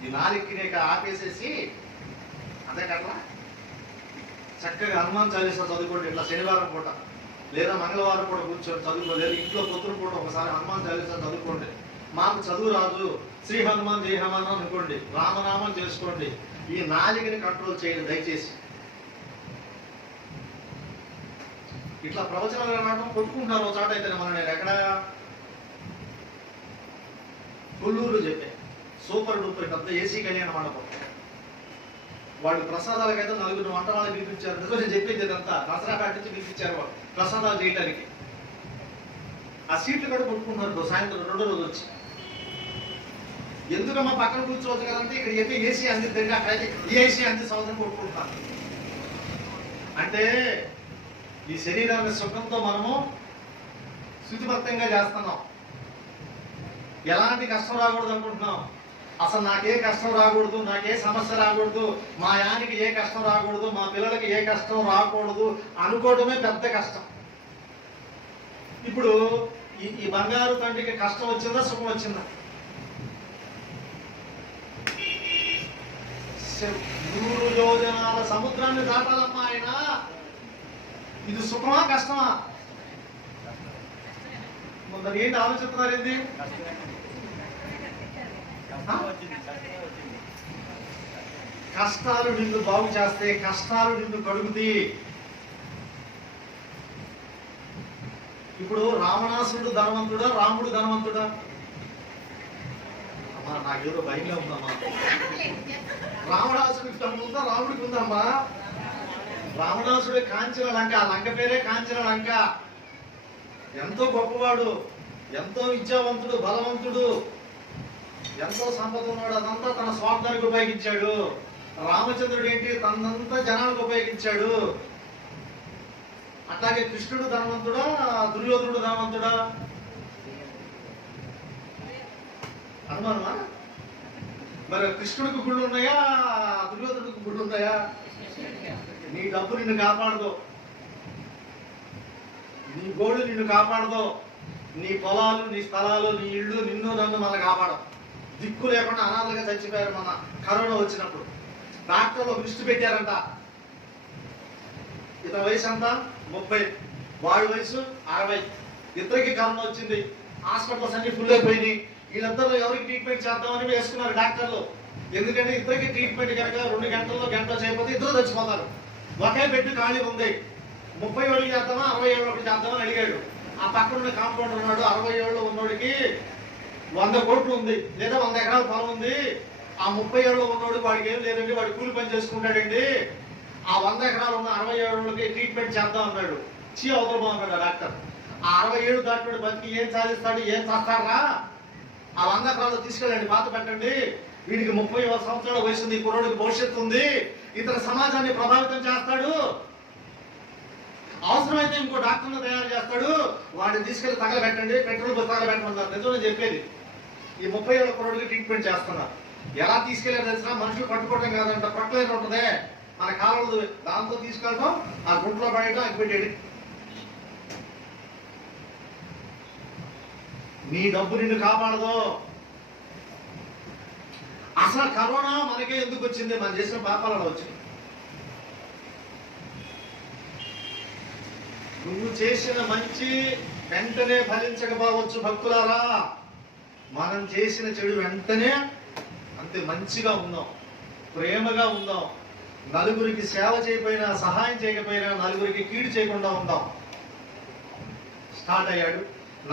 ఈ నాలుగుని ఆపేసేసి అదే కట్లా చక్కగా హనుమాన్ చాలీసా చదువుకోండి. ఇట్లా శనివారం పూట లేదా మంగళవారం పూట కూర్చొని చదువుకోలేదు, ఇంట్లో పొద్దున పూట ఒకసారి హనుమాన్ చాలీసా చదువుకోండి. మాకు చదువు రాదు, శ్రీ హనుమాన్ జై హనుమాన్ అనుకోండి, రామనామం చేసుకోండి. ఈ నాలుగుని కంట్రోల్ చేయండి దయచేసి. ఇట్లా ప్రవచనాలు రావడం కొట్టుకుంటున్నారు ఒక చోట. అయితే మన నేను ఎక్కడ కొల్లూరులో చెప్పాను, సూపర్ డూపర్ పెద్ద ఏసీ కళ్యాణ మండపం. వాళ్ళు ప్రసాదాలకైతే 4 వంట వాళ్ళకి పిలిపించారు. నేను చెప్పింది ఇదంతా దసరా కాటి నుంచి పిలిపించారు వాళ్ళు ప్రసాదాలు చేయడానికి. ఆ సీట్లు కూడా కొట్టుకుంటున్నారు సాయంత్రం 2వ రోజు వచ్చి. ఎందుకమ్మా పక్కన కూర్చోవచ్చు కదంటే ఇక్కడ అయితే ఏసీ అందిద్దండి, అక్కడైతే ఈ ఏసీ అంది సంవత్సరం కొట్టుకుంటున్నాను. అంటే ఈ శరీరాన్ని సుఖంతో మనము శుచిభక్తంగా చేస్తున్నాం. ఎలాంటి కష్టం రాకూడదు అనుకుంటున్నాం? అసలు నాకే కష్టం రాకూడదు, నాకే సమస్య రాకూడదు, మా యానికి ఏ కష్టం రాకూడదు, మా పిల్లలకి ఏ కష్టం రాకూడదు అనుకోవడమే పెద్ద కష్టం. ఇప్పుడు ఈ బంగారు తండ్రికి కష్టం వచ్చిందా, సుఖం వచ్చిందా? 100 యోజనాల సముద్రాన్ని దాటాలమ్మా ఆయన. ఇది సుఖమా కష్టమా? మరి ఏంటి ఆలోచిస్తున్నారు? ఏంటి కష్టాలు నిన్ను బాగు చేస్తే, కష్టాలు నిన్ను కడుగుతాయి. ఇప్పుడు రావణాసురుడు ధనవంతుడా, రాముడు ధనవంతుడా? అమ్మా నాకేదో భయంగా ఉందమ్మా. రావణాసుడికి ఉందా, రాముడికి ఉందమ్మా? రావణాసుడి కాంచన లంక, ఆ లంక పేరే కాంచన లంక. ఎంతో గొప్పవాడు, ఎంతో విద్యావంతుడు, బలవంతుడు, ఎంతో సంపద ఉన్నాడు. అదంతా తన స్వార్థానికి ఉపయోగించాడు. రామచంద్రుడు ఏంటి, తనంతా జనానికి ఉపయోగించాడు. అట్లాగే కృష్ణుడు ధనవంతుడా, దుర్యోధనుడు ధనవంతుడా? అనుమానమా? మరి కృష్ణుడికి గుళ్ళు ఉన్నాయా, దుర్యోధనుడికి గుళ్ళు ఉన్నాయా? నీ డబ్బు నిన్ను కాపాడదు, నీ గోడు నిన్ను కాపాడదు, నీ పొలాలు, నీ స్థలాలు, నీ ఇళ్ళు నిన్ను నన్ను మన కాపాడవు. దిక్కు లేకుండా అనాథలుగా చచ్చిపోయారు మన కరోనా వచ్చినప్పుడు. డాక్టర్లు ఒక లిస్టు పెట్టారంట. ఇతని వయసు అంతా 30, వాడి వయసు 60. ఇద్దరికి కరోనా వచ్చింది. హాస్పిటల్స్ అన్ని ఫుల్ అయిపోయినాయి. వీళ్ళందరూ ఎవరికి ట్రీట్మెంట్ చేద్దామని వేసుకున్నారు డాక్టర్లు. ఎందుకంటే ఇద్దరికి ట్రీట్మెంట్ కనుక 2 గంటల్లో చేయకపోతే ఇద్దరు చచ్చిపోతారు. ఒకే బెడ్ ఖాళీ ఉంది. 30 ఏళ్ళు చేద్దామా, 60 ఏళ్ళు ఒకటి చేద్దామని అడిగాడు. ఆ పక్కన ఉన్న కాంపౌండర్ ఉన్నాడు. 60 ఏళ్ళు ఉన్నోడికి 100 కోట్లు ఉంది, లేదా 100 ఎకరాల పొలం ఉంది. ఆ 30 ఏళ్ళు ఉన్నోడికి వాడికి ఏం లేదండి, వాడి కూలి పని చేసుకుంటాడండి. ఆ 100 ఎకరాలు ఉన్న 60 ఏళ్ళకి ట్రీట్మెంట్ చేద్దాం అన్నాడు. అవతల బాగున్నాడు ఆ డాక్టర్. ఆ 60 ఏళ్ళు దాటినాడు బతికి ఏం సాధిస్తాడు, ఏం చేస్తారా? ఆ 100 ఎకరాలు తీసుకెళ్ళండి, పాత పెట్టండి. వీడికి 30 సంవత్సరాల వయసు ఉంది, కుర్రోడికి భవిష్యత్తు ఉంది, ఇతర సమాజాన్ని ప్రభావితం చేస్తాడు. అవసరమైతే ఇంకో డాక్టర్ను తయారు చేస్తాడు, వాడిని తీసుకెళ్లి తగలబెట్టండి, పెట్రోల్ తగలబెట్టమన్నారు. నిజమే చెప్పేది. ఈ 30 ఏళ్ళ కుర్రోడికి ట్రీట్మెంట్ చేస్తున్నారు. ఎలా తీసుకెళ్ళారు తెలిసిన? మనుషులు పట్టుకోవడం కాదంట, ప్రొక్లైనర్ ఉంటుందే మన కాలంలో, దాంతో తీసుకెళ్ళటం, ఆ గుంట్లో పడేయడం, అగ్గిపెట్టేది. నీ డబ్బు నిన్ను కాపాడదు. అసలు కరోనా మనకే ఎందుకు వచ్చింది? మనం చేసిన పాపాలలో వచ్చింది. నువ్వు చేసిన మంచి వెంటనే ఫలించకపోవచ్చు భక్తులారా. మనం చేసిన చెడు వెంటనే అంతే మంచిగా ఉందాం, ప్రేమగా ఉందాం, నలుగురికి సేవ చేయకపోయినా, సహాయం చేయకపోయినా, నలుగురికి కీడు చేయకుండా ఉందాం. స్టార్ట్ అయ్యాడు.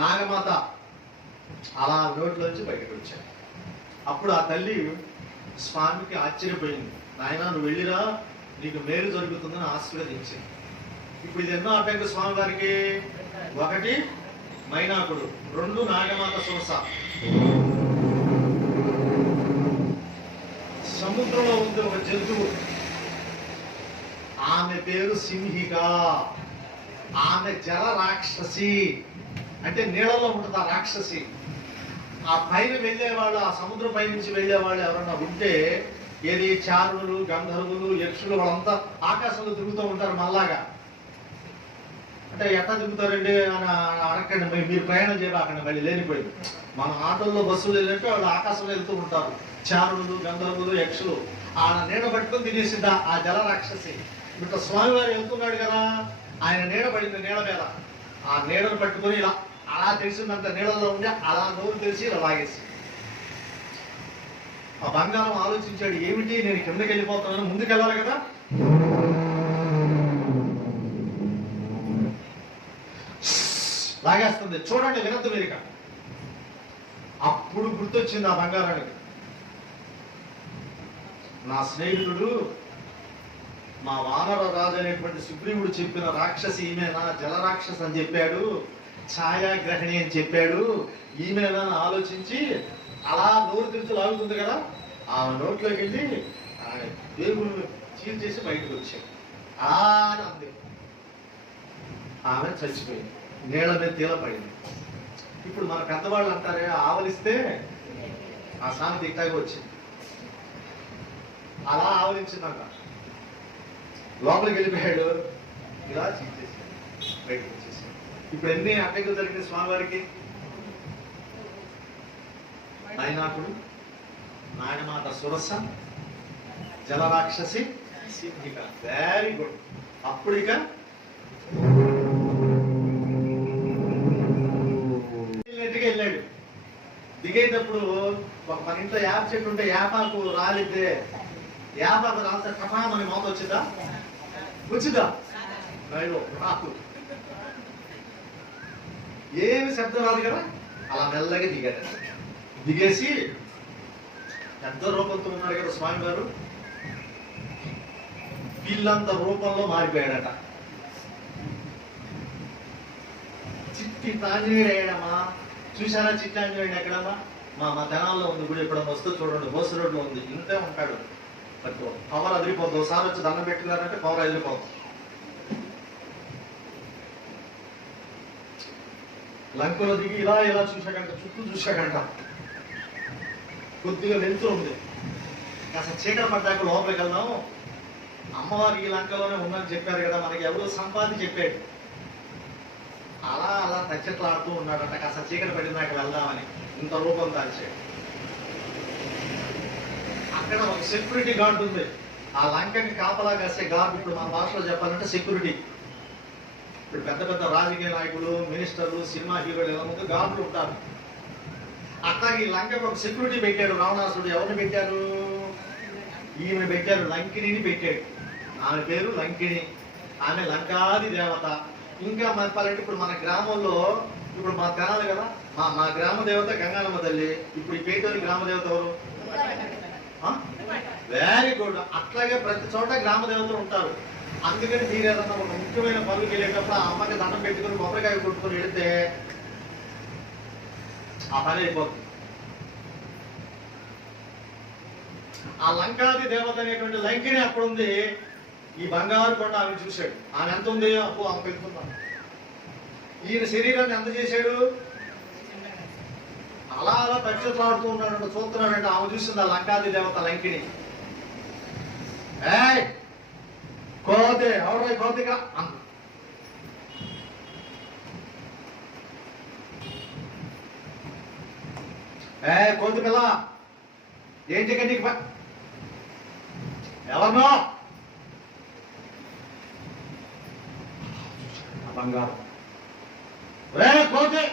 నాగమాత అలా నోట్లోంచి బయటకు వచ్చాడు. అప్పుడు ఆ తల్లి స్వామికి ఆశ్చర్యపోయింది. నాయన నువ్వు వెళ్ళిరా, నీకు మేలు జరుగుతుందని ఆశీర్వదించింది. ఇప్పుడు ఇది ఎన్నో అడ్డంకి స్వామి వారికి? 1 మైనాకుడు, 2 నాగమాత సోస. సముద్రంలో ఉంది ఒక జంతువు, ఆమె పేరు సింహిక. ఆమె జల రాక్షసి, అంటే నీళ్ళలో ఉంటుంది ఆ రాక్షసి. ఆ పైన వెళ్ళేవాళ్ళు, ఆ సముద్రం పై నుంచి వెళ్ళేవాళ్ళు ఎవరన్నా ఉంటే, ఏది చారులు, గంధర్వులు, యక్షులు, వాళ్ళంతా ఆకాశంలో తిరుగుతూ ఉంటారు మళ్ళాగా. అంటే ఎట్లా తిరుగుతారండి అని అడగండి. మీరు ప్రయాణం చేయబాకండి, మళ్ళీ లేనిపోయింది. మన ఆటోల్లో బస్సులు వెళ్ళినట్టు వాళ్ళు ఆకాశంలో వెళ్తూ ఉంటారు. చారులు, గంధర్వులు, యక్షులు. ఆ నీడ పట్టుకొని తినేసిందా ఆ జల రాక్షసి. ఇప్పుడు స్వామివారు వెళ్తున్నాడు కదా, ఆయన నీడ పడింది, నీడ మీద. ఆ నీడను పట్టుకొని ఇలా అలా తెలిసిందంత నీళ్ళలో ఉండి అలా నోరు తెలిసి ఇలా లాగేసి. ఆ బంగారం ఆలోచించాడు, ఏమిటి నేను కిందకి వెళ్ళిపోతున్నాను, ముందుకు వెళ్ళాలి కదా. లాగేస్తుంది, చూడండి, వినద్దు మీరిక. అప్పుడు గుర్తొచ్చింది ఆ బంగారానికి, నా స్నేహితుడు మా వానర రాజు అనేటువంటి సుగ్రీవుడు చెప్పిన రాక్షసి ఈమెనా, జల రాక్షసి అని చెప్పాడు, ఛాయాగ్రహణి అని చెప్పాడు, ఈమెనా అని ఆలోచించి అలా నోరు తెరిచి లాగుతుంది కదా, ఆ నోట్లోకి వెళ్ళి దేవుళ్ళు చీల్ చేసి బయటకు వచ్చాడు. అని అంది. ఆమె చచ్చిపోయింది, నీళ్ళ మీద తీల పడింది. ఇప్పుడు మన పెద్దవాళ్ళు అంటారే ఆవలిస్తే ఆ సామెత ఇట్టాగా వచ్చింది. అలా ఆవలించిందంట. లోపలికి వెళ్ళిపోయాడు, ఇలా చీచేసాడు, బయటకు వచ్చేసాడు. ఇప్పుడు ఎన్ని అడ్డంకులు జరిగింది స్వామివారికి? నైనాకుడు, నాగమాత సురస, జలరాక్షసి, సింహిక. Very good. అప్పుడు ఇక వెళ్ళాడు. దిగేటప్పుడు మన ఇంట్లో యాప చెట్టు ఉంటే యాపాకు రాలిద్దే, యాపాకు రాస్తే కథామని మోత వచ్చిందా? వచ్చిందా? రాకు, ఏమి శబ్దం రాదు కదా. అలా మెల్లగా దిగాడు. దిగేసి పెద్ద రూపంతో ఉన్నాడు కదా స్వామి గారు, వీళ్ళంత రూపంలో మారిపోయాడట. చిట్టి ఆంజనేయుడు అయ్యాడమ్మా. చూసారా చిట్టి ఆంజనేయుడు ఎక్కడమ్మా? మా తెనాల్లో ఉంది గుడి. ఎప్పుడన్నా వస్తూ చూడండి, బోసు రోడ్లో ఉంది. ఇంతే ఉంటాడు. పవర్ అదిరిపోతుంది. ఒకసారి వచ్చి దండం పెట్టుకున్నారంటే పవర్ అదిరిపోతుంది. లంకలో దిగి ఇలా ఇలా చూశాకంట, చుట్టూ చూశాకంట. కొద్దిగా వెళ్తూ ఉంది. కాస్త చీకటి పడ్డాక లోపలికి వెళ్దాం, అమ్మవారి ఈ లంకలోనే ఉందని చెప్పారు కదా, మనకి ఎవరు సంపాది చెప్పాడు. అలా అలా తచ్చట్లాడుతూ ఉన్నాడంట. కాస్త చీకటి పడినాక వెళ్దామని ఇంత రూపం దాల్చాడు. అక్కడ ఒక సెక్యూరిటీ గార్డు ఉంది. ఆ లంకకి కాపలా కాసే గార్డు, ఇప్పుడు మన భాషలో చెప్పాలంటే సెక్యూరిటీ. ఇప్పుడు పెద్ద పెద్ద రాజకీయ నాయకులు, మినిస్టర్లు, సినిమా హీరోలు ఎలా ముందు గార్డులు ఉంటారు. అట్లాగే ఈ లంకకు ఒక సెక్యూరిటీ పెట్టాడు రావణాసుడు. ఎవరిని పెట్టారు? ఈమె పెట్టారు, లంకిణిని పెట్టాడు. ఆమె పేరు లంకిణి. ఆమె లంకాది దేవత. ఇంకా చెప్పాలంటే ఇప్పుడు మన గ్రామంలో, ఇప్పుడు మా తెనాలి కదా, మా గ్రామ దేవత గంగానమ్మ తల్లి. ఇప్పుడు ఈ పేటోని గ్రామ దేవత ఎవరు? Very good. అట్లాగే ప్రతి చోట గ్రామ దేవతలు ఉంటారు. అందుకని మీరు ఏదన్నా ఒక ముఖ్యమైన పనులకు వెళ్ళేటప్పుడు ఆ అమ్మకి దండం పెట్టుకుని కొబ్బరికాయ కొట్టుకుని వెళితే ఆ పని అయిపోతుంది. ఆ లంకాది దేవత అనేటువంటి లంకిని అక్కడ ఉంది. ఈ బంగారు కొండ ఆమె చూశాడు. ఆమె ఎంత ఉంది? అప్పు ఆమె పెట్టుకుందాం. ఈయన శరీరాన్ని ఎంత చేశాడు? అలా అలా పక్షట్లాడుతూ ఉన్నాడంట, చూస్తున్నాడంటే ఆమె చూసింది ఆ లంకాది దేవత లంకిని. ఏయ్ కోతే, ఎవరై కోతిక? కోతి పిల్ల, ఏంటి నీకు ఎవరినో? బంగారు కోతి.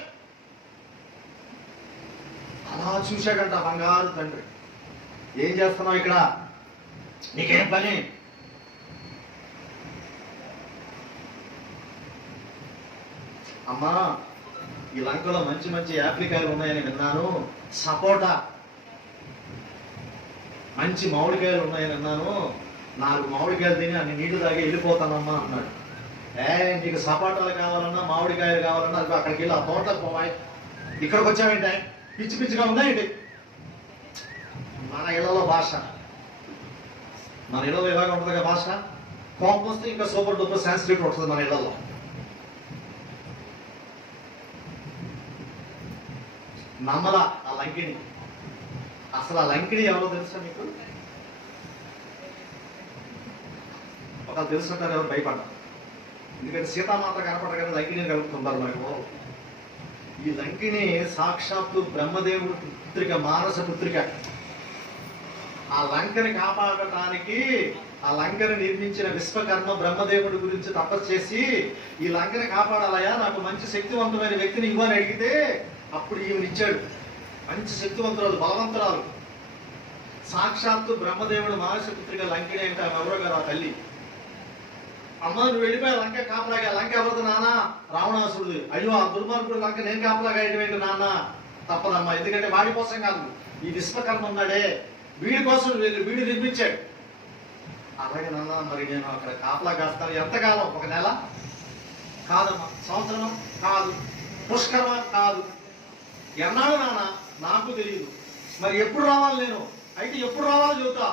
అలా చూశాడంట బంగారు తండ్రి. ఏం చేస్తున్నావు ఇక్కడ? నీకేం పని? అమ్మా, ఈ లంకలో మంచి మంచి యాప్లికాయలు ఉన్నాయని విన్నాను. సపోటా, మంచి మామిడికాయలు ఉన్నాయని విన్నాను. 4 మామిడికాయలు తిని అన్ని నీళ్లు తాగి వెళ్ళిపోతానమ్మా అన్నాడు. నీకు సపోటాలు కావాలన్నా మామిడికాయలు కావాలన్నా అక్కడికి వెళ్ళి ఆ తోటలకు పోవాయి. ఇక్కడికి వచ్చావేంటి? పిచ్చి పిచ్చిగా ఉందా ఏంటి? మన ఇళ్లలో భాష, మన ఇళ్లలో ఇలాగ ఉంటుంది కదా భాష. కోపం వస్తే ఇంకా సూపర్ డూపర్ సాంస్క్రిట్ ఉంటుంది మన ఇళ్లలో. నమ్మల ఆ లంకిని. అసలు ఆ లంకిని ఎవరో తెలుసా మీకు? ఒకళ్ళు తెలుసుంటారు, ఎవరు భయపడ్డారు. ఎందుకంటే సీతామాత కనపడగానే లంకిని కలుపుతుంటారు మనకు. ఈ లంకిని సాక్షాత్తు బ్రహ్మదేవుడు పుత్రిక, మానస పుత్రిక. ఆ లంకని కాపాడటానికి ఆ లంకని నిర్మించిన విశ్వకర్మ బ్రహ్మదేవుడి గురించి తపస్సు చేసి, ఈ లంకని కాపాడాలయా, నాకు మంచి శక్తివంతమైన వ్యక్తిని ఇవ్వని అడిగితే అప్పుడు ఈమెనిచ్చాడు. మంచి శక్తివంతురాలు, బలవంతురాలు. సాక్షాత్తు బ్రహ్మదేవుడు మానస పుత్రిక లంకిని అంటే ఆమె ఎవరో గారు, ఆ తల్లి. అమ్మ నువ్వు వెళ్ళిపోయా లంక కాపలాగా. లంక ఎవరిది నాన్న? రావణాసురుడు. అయ్యో ఆ దుర్మార్గుడు లంక నేను కాపలాగా ఏంటి నాన్న? తప్పదమ్మా, ఎందుకంటే వాడి కోసం కాదు, ఈ విశ్వకర్మ ఉన్నాడే వీడి కోసం వీడు నిర్మించాడు. అలాగే నాన్న, మరి నేను అక్కడ కాపలా కాస్తాను. ఎంతకాలం? 1 నెల కాదమ్మా, సంవత్సరం కాదు, పుష్కరమా కాదు. ఎన్నాడు నాన్న? నాకు తెలియదు. మరి ఎప్పుడు రావాలి నేను? అయితే ఎప్పుడు రావాలో చెబుతా.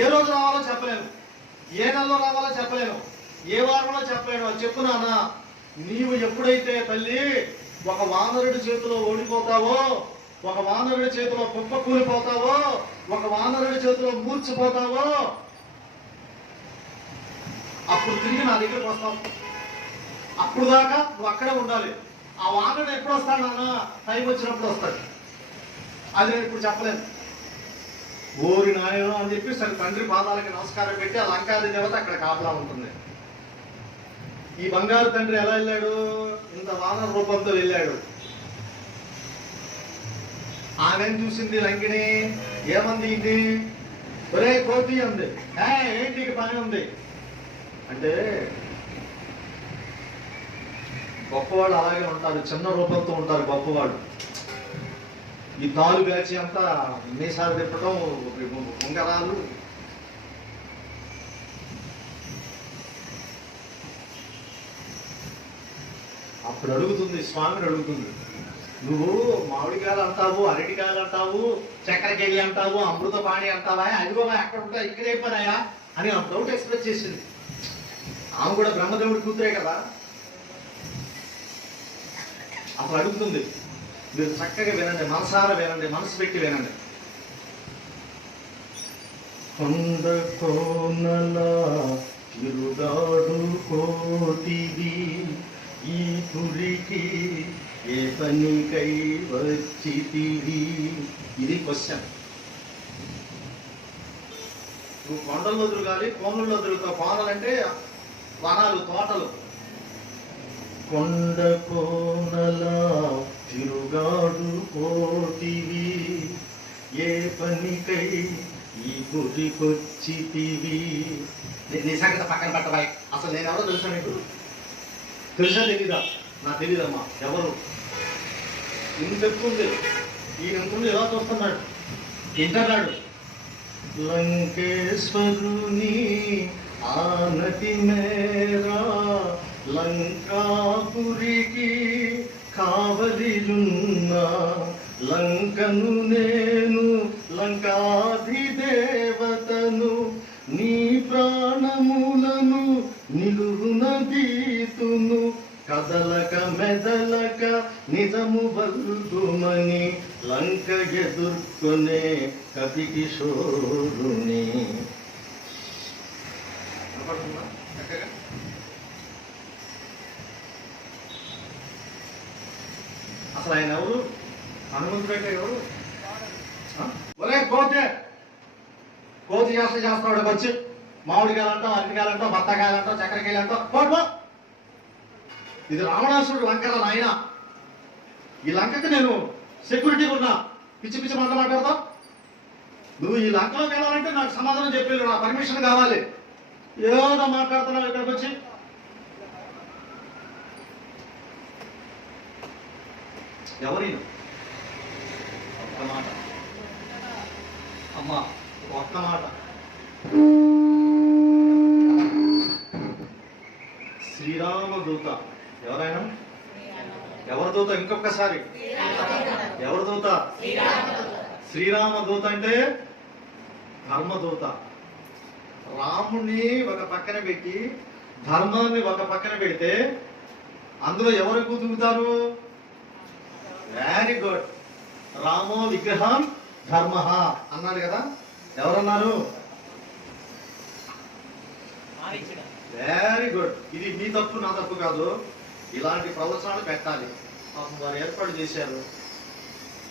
ఏ రోజు రావాలో చెప్పలేను, ఏ నెలలో రావాలో చెప్పలేను, ఏ వారంలో చెప్పలేను. చెప్పు నాన్న, నీవు ఎప్పుడైతే తల్లి ఒక వానరుడి చేతిలో ఓడిపోతావో, ఒక వానరుడి చేతిలో కుప్ప కూలిపోతావో, ఒక వానరుడి చేతిలో మూర్చిపోతావో, అప్పుడు తిరిగి నా దగ్గరకు వస్తావు. అప్పుడు దాకా నువ్వు అక్కడే ఉండాలి. ఆ వానరుడు ఎప్పుడు వస్తాడు నాన్న? టైం వచ్చినప్పుడు వస్తాడు. అది నేను ఇప్పుడు చెప్పలేను. ఓరి నాయన అని చెప్పి సరే తండ్రి పాదాలకి నమస్కారం పెట్టి ఆ లంకాది దేవత అక్కడ కాపలా ఉంటుంది. ఈ బంగారు తండ్రి ఎలా వెళ్ళాడు? ఇంత వానర రూపంతో వెళ్ళాడు. ఆమెను చూసింది లంకిని. ఏమంది ఇది? ఒరే కోతి అంది. ఏంటి పని ఉంది అంటే, గొప్పవాళ్ళు అలాగే ఉంటారు, చిన్న రూపంతో ఉంటారు గొప్పవాళ్ళు. ఈ తాలు బ్యాచి అంతా మీసాలు తిప్పడం, ఉంగరాలు. అప్పుడు అడుగుతుంది, స్వామిని అడుగుతుంది, నువ్వు మామిడికాయలు అంటావు, అరటికాయలు అంటావు, చక్కెరకేళి అంటావు, అమృతపాణి అంటావా, అదిగో అక్కడ ఉంటా ఇక్కడ అయిపోయినాయా అని ఆ డౌట్ ఎక్స్ప్రెస్ చేసింది. ఆమె కూడా బ్రహ్మదేవుడి కూతురే కదా. అప్పుడు అడుగుతుంది. మీరు చక్కగా వినండి, మనసారా వినండి, మనసు పెట్టి వినండి. కొండ కోనల తిరుగాడు కోటివి, ఈ పురికి ఏ పనికై వచ్చితివి. ఇది క్వశ్చన్. నువ్వు కొండల్లో తిరగాలి, కోనుల్లో తిరుగుతావు. కోనలంటే వనాలు, తోటలు. కొండ కోనల తిరుగాడు కోటివి, ఏ పనికై ఈ పురికొచ్చితివి. నీ సంగతి పక్కన పట్టబాయి. అసలు నేను ఎవరో తెలుసా నీకు? తెలుసా తెలీదా? నాకు తెలీదమ్మా. ఎవరు? ఇంత చెప్తుంది. ఈయనంతుంది ఎలా చూస్తున్నాడు, వింటున్నాడు. లంకేశ్వరుని ఆనతి మేరా, లంకాపురికి కావలియున్న, లంకను నేను లంకాధిదేవతను, నీ ప్రాణములను నిలువున దీతును, కదలక మెదలక నిజము వల్దుమని, లంక ఎదుర్కొనే కపి కిషోరుని. అసలు ఆయన ఎవరు? హనుమంతుడంటే ఎవరు? ఒరే కోతి, కోతి చేస్తాడు వచ్చి. మామిడికాయలంటావు, అరటికాయలంటావు, బత్తకాయలంటావు, చక్కెరకాయలంటావు. పోటు. ఇది రావణాసురుడు లంకల నాయన. ఈ లంకకి నేను సెక్యూరిటీ ఉన్నా. పిచ్చి పిచ్చి మాట మాట్లాడతావు. నువ్వు ఈ లంకలోకి వెళ్ళాలంటే నాకు సమాధానం చెప్పేది, నా పర్మిషన్ కావాలి. ఏదో మాట్లాడుతున్నావు ఇక్కడికి వచ్చి. ఎవరి ఒక్క మాట అమ్మా, ఒక్క మాట. శ్రీరామదూత. ఎవరైనా? ఎవరి దూత? ఇంకొకసారి ఎవరి దూత? శ్రీరామదూత అంటే ధర్మదూత. రాముణ్ణి ఒక పక్కన పెట్టి ధర్మాన్ని ఒక పక్కన పెడితే అందులో ఎవరు కూతురుతారు? Very good. రామో విగ్రహం ధర్మ అన్నాడు కదా. ఎవరన్నారు? Very good. ఇది మీ తప్పు, నా తప్పు కాదు. ఇలాంటి ప్రవచనాలు పెట్టాలి. వారు ఏర్పాటు చేశారు.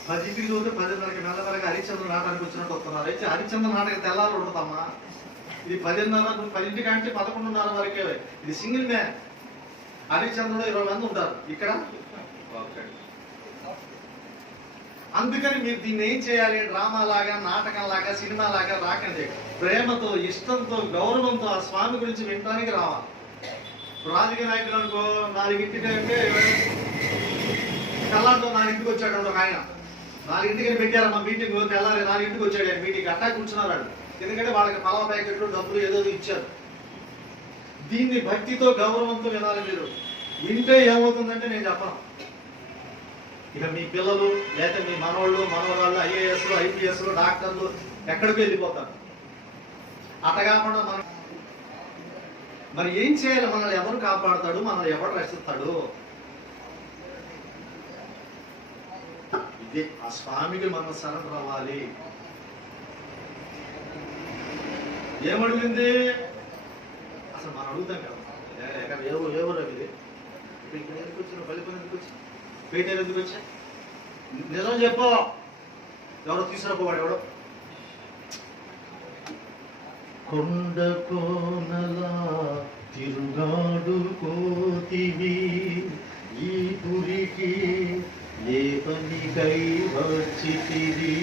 10కి చూస్తే 10:30కి మెల్లమెల్లగా హరిశ్చంద్ర నాటకానికి వచ్చినట్టు వస్తున్నారు. అయితే హరిశ్చంద్ర నాటకం తెల్లారు ఉంటుందమ్మా. ఇది 10:30, 10 కంటే 11:30 వరకే. ఇది సింగిల్ మ్యాన్. హరిశ్చంద్రుడు 20 మంది ఉంటారు ఇక్కడ. అందుకని మీరు దీన్ని ఏం చేయాలి? డ్రామా లాగా, నాటకం లాగా, సినిమా లాగా రాకండి. ప్రేమతో, ఇష్టంతో, గౌరవంతో ఆ స్వామి గురించి వినడానికి రావాలి. రాజకీయ నాయకులు అనుకో, 4ంటికి అంటే తెల్లారితో 4ంటికి వచ్చాడు ఒక ఆయన. 4ంటికి పెట్టారమ్మా మీటింగ్. తెల్లారి 4ంటికి వచ్చాడు ఆయన మీటింగ్. అట్టా కూర్చున్నారు. ఎందుకంటే వాళ్ళకి పలావ్ ప్యాకెట్లు, డబ్బులు ఏదో ఇచ్చారు. దీన్ని భక్తితో, గౌరవంతో వినాలి మీరు. వింటే ఏమవుతుందంటే నేను చెప్పను. ఇక మీ పిల్లలు లేదా మీ మనవాళ్ళు, మనవరాళ్ళు, ఐఏఎస్లు, ఐపీఎస్లు, డాక్టర్లు ఎక్కడికి వెళ్ళిపోతారు. అట్ట కాకుండా మరి ఏం చేయాలి? మనల్ని ఎవరు కాపాడుతాడు? మనల్ని ఎవరు రక్షిస్తాడు? ఇదే ఆ స్వామికి మనం సరెండర్ అవ్వాలి. ఏమడిగింది అసలు మనం అడుగుతాం కదా, ఎవరు ఇది ఇక్కడ ఎందుకు వచ్చిన బలిపని ఎందుకు వచ్చి పేటేరు ఎందుకు వచ్చా, నిజం చెప్పు, ఎవరో తీసుకురాపోవాడు ఎవడో. కొండ కోనలా తిరుగాడుకోతివి ఈ పురికి ఏ పనికై వచ్చితివి,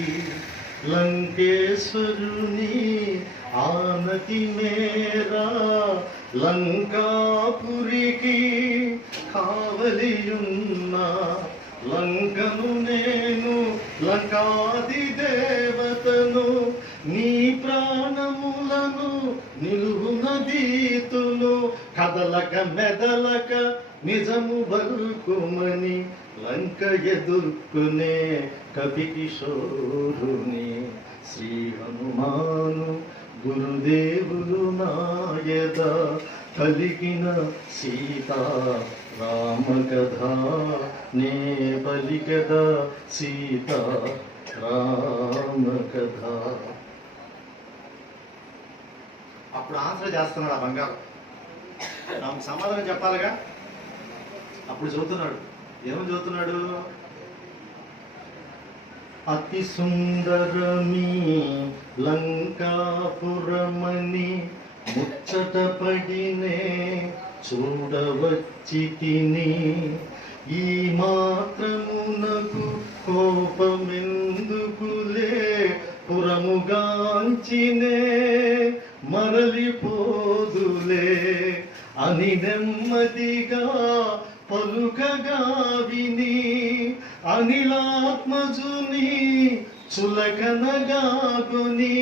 లంకేశ్వరుని ఆనతి మేరా లంకాపురికి కావలియున్న లంకను నేను లంకాది దేవతను నీ ప్రాణములను నిలువునదీతును కదలక మెదలక నిజము బల్కుమని లంక ఎదుర్కొనే కపికిశోరుని శ్రీ హనుమాను గురుదేవులు నాయద పలికిన సీతా రామ కథ నే పలికద సీతా రామ కథ. అప్పుడు ఆన్సర్ చేస్తున్నాడు ఆ బంగారం, నాకు సమాధానం చెప్పాలిగా. అప్పుడు చదువుతున్నాడు, ఏమని చదువుతున్నాడు, అతి సుందరమీ లంకాపురమని ముచ్చట పడినే చూడవచ్చి తిని ఈ మాత్రమునకు కోపమెందుకులే పురముగాంచినే మరలిపోదులే అని నెమ్మదిగా పలుకగా విని అనిలాత్మజుని చులకనగాగుని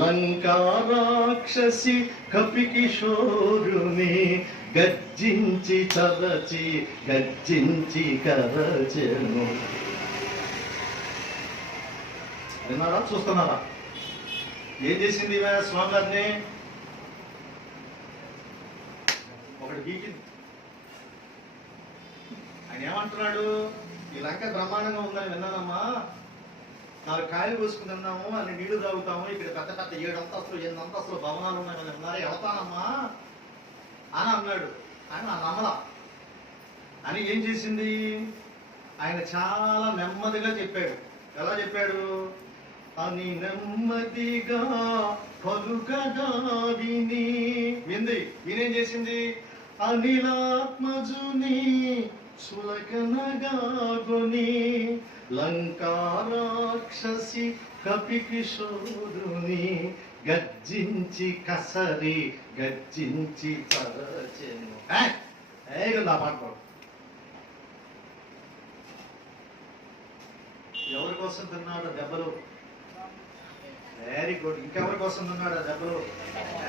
లంకా రాక్షసి కపికిశోరుని గర్జించి తరచి గర్జించి కరచెను. విన్నారా, చూస్తున్నారా ఏం చేసింది స్వామి గారిని? ఒకటి గీకింది. ఆయన ఏమంటున్నాడు, ఈ లంక బ్రహ్మాండంగా ఉందని విన్నానమ్మా, 4 కాయలు కోసుకుని తిన్నాము, అన్ని నీళ్లు తాగుతాము, ఇక్కడ పెద్ద పెద్ద 7 అంతస్తులు 8 అంతస్తులు భవనాలు ఉన్నాయని విన్నారు, వెళ్తానమ్మా అని అన్నాడు. ఆయన నమ్మలా అని ఏం చేసింది, ఆయన చాలా నెమ్మదిగా చెప్పాడు. ఎలా చెప్పాడు, అని నెమ్మదిగా పలుకగా విని వింది. వినేం చేసింది, అనిలాత్మజుని చులకనగాగొని లంకా రాక్షసి కపికిశోరుని గర్జించి కసరి గర్జించి తరచెను. నా పాట ఎవరి కోసం తిన్నాడు దెబ్బలు? Very good. ఇంకెవరి కోసం తిన్నాడు ఆ దెబ్బలు?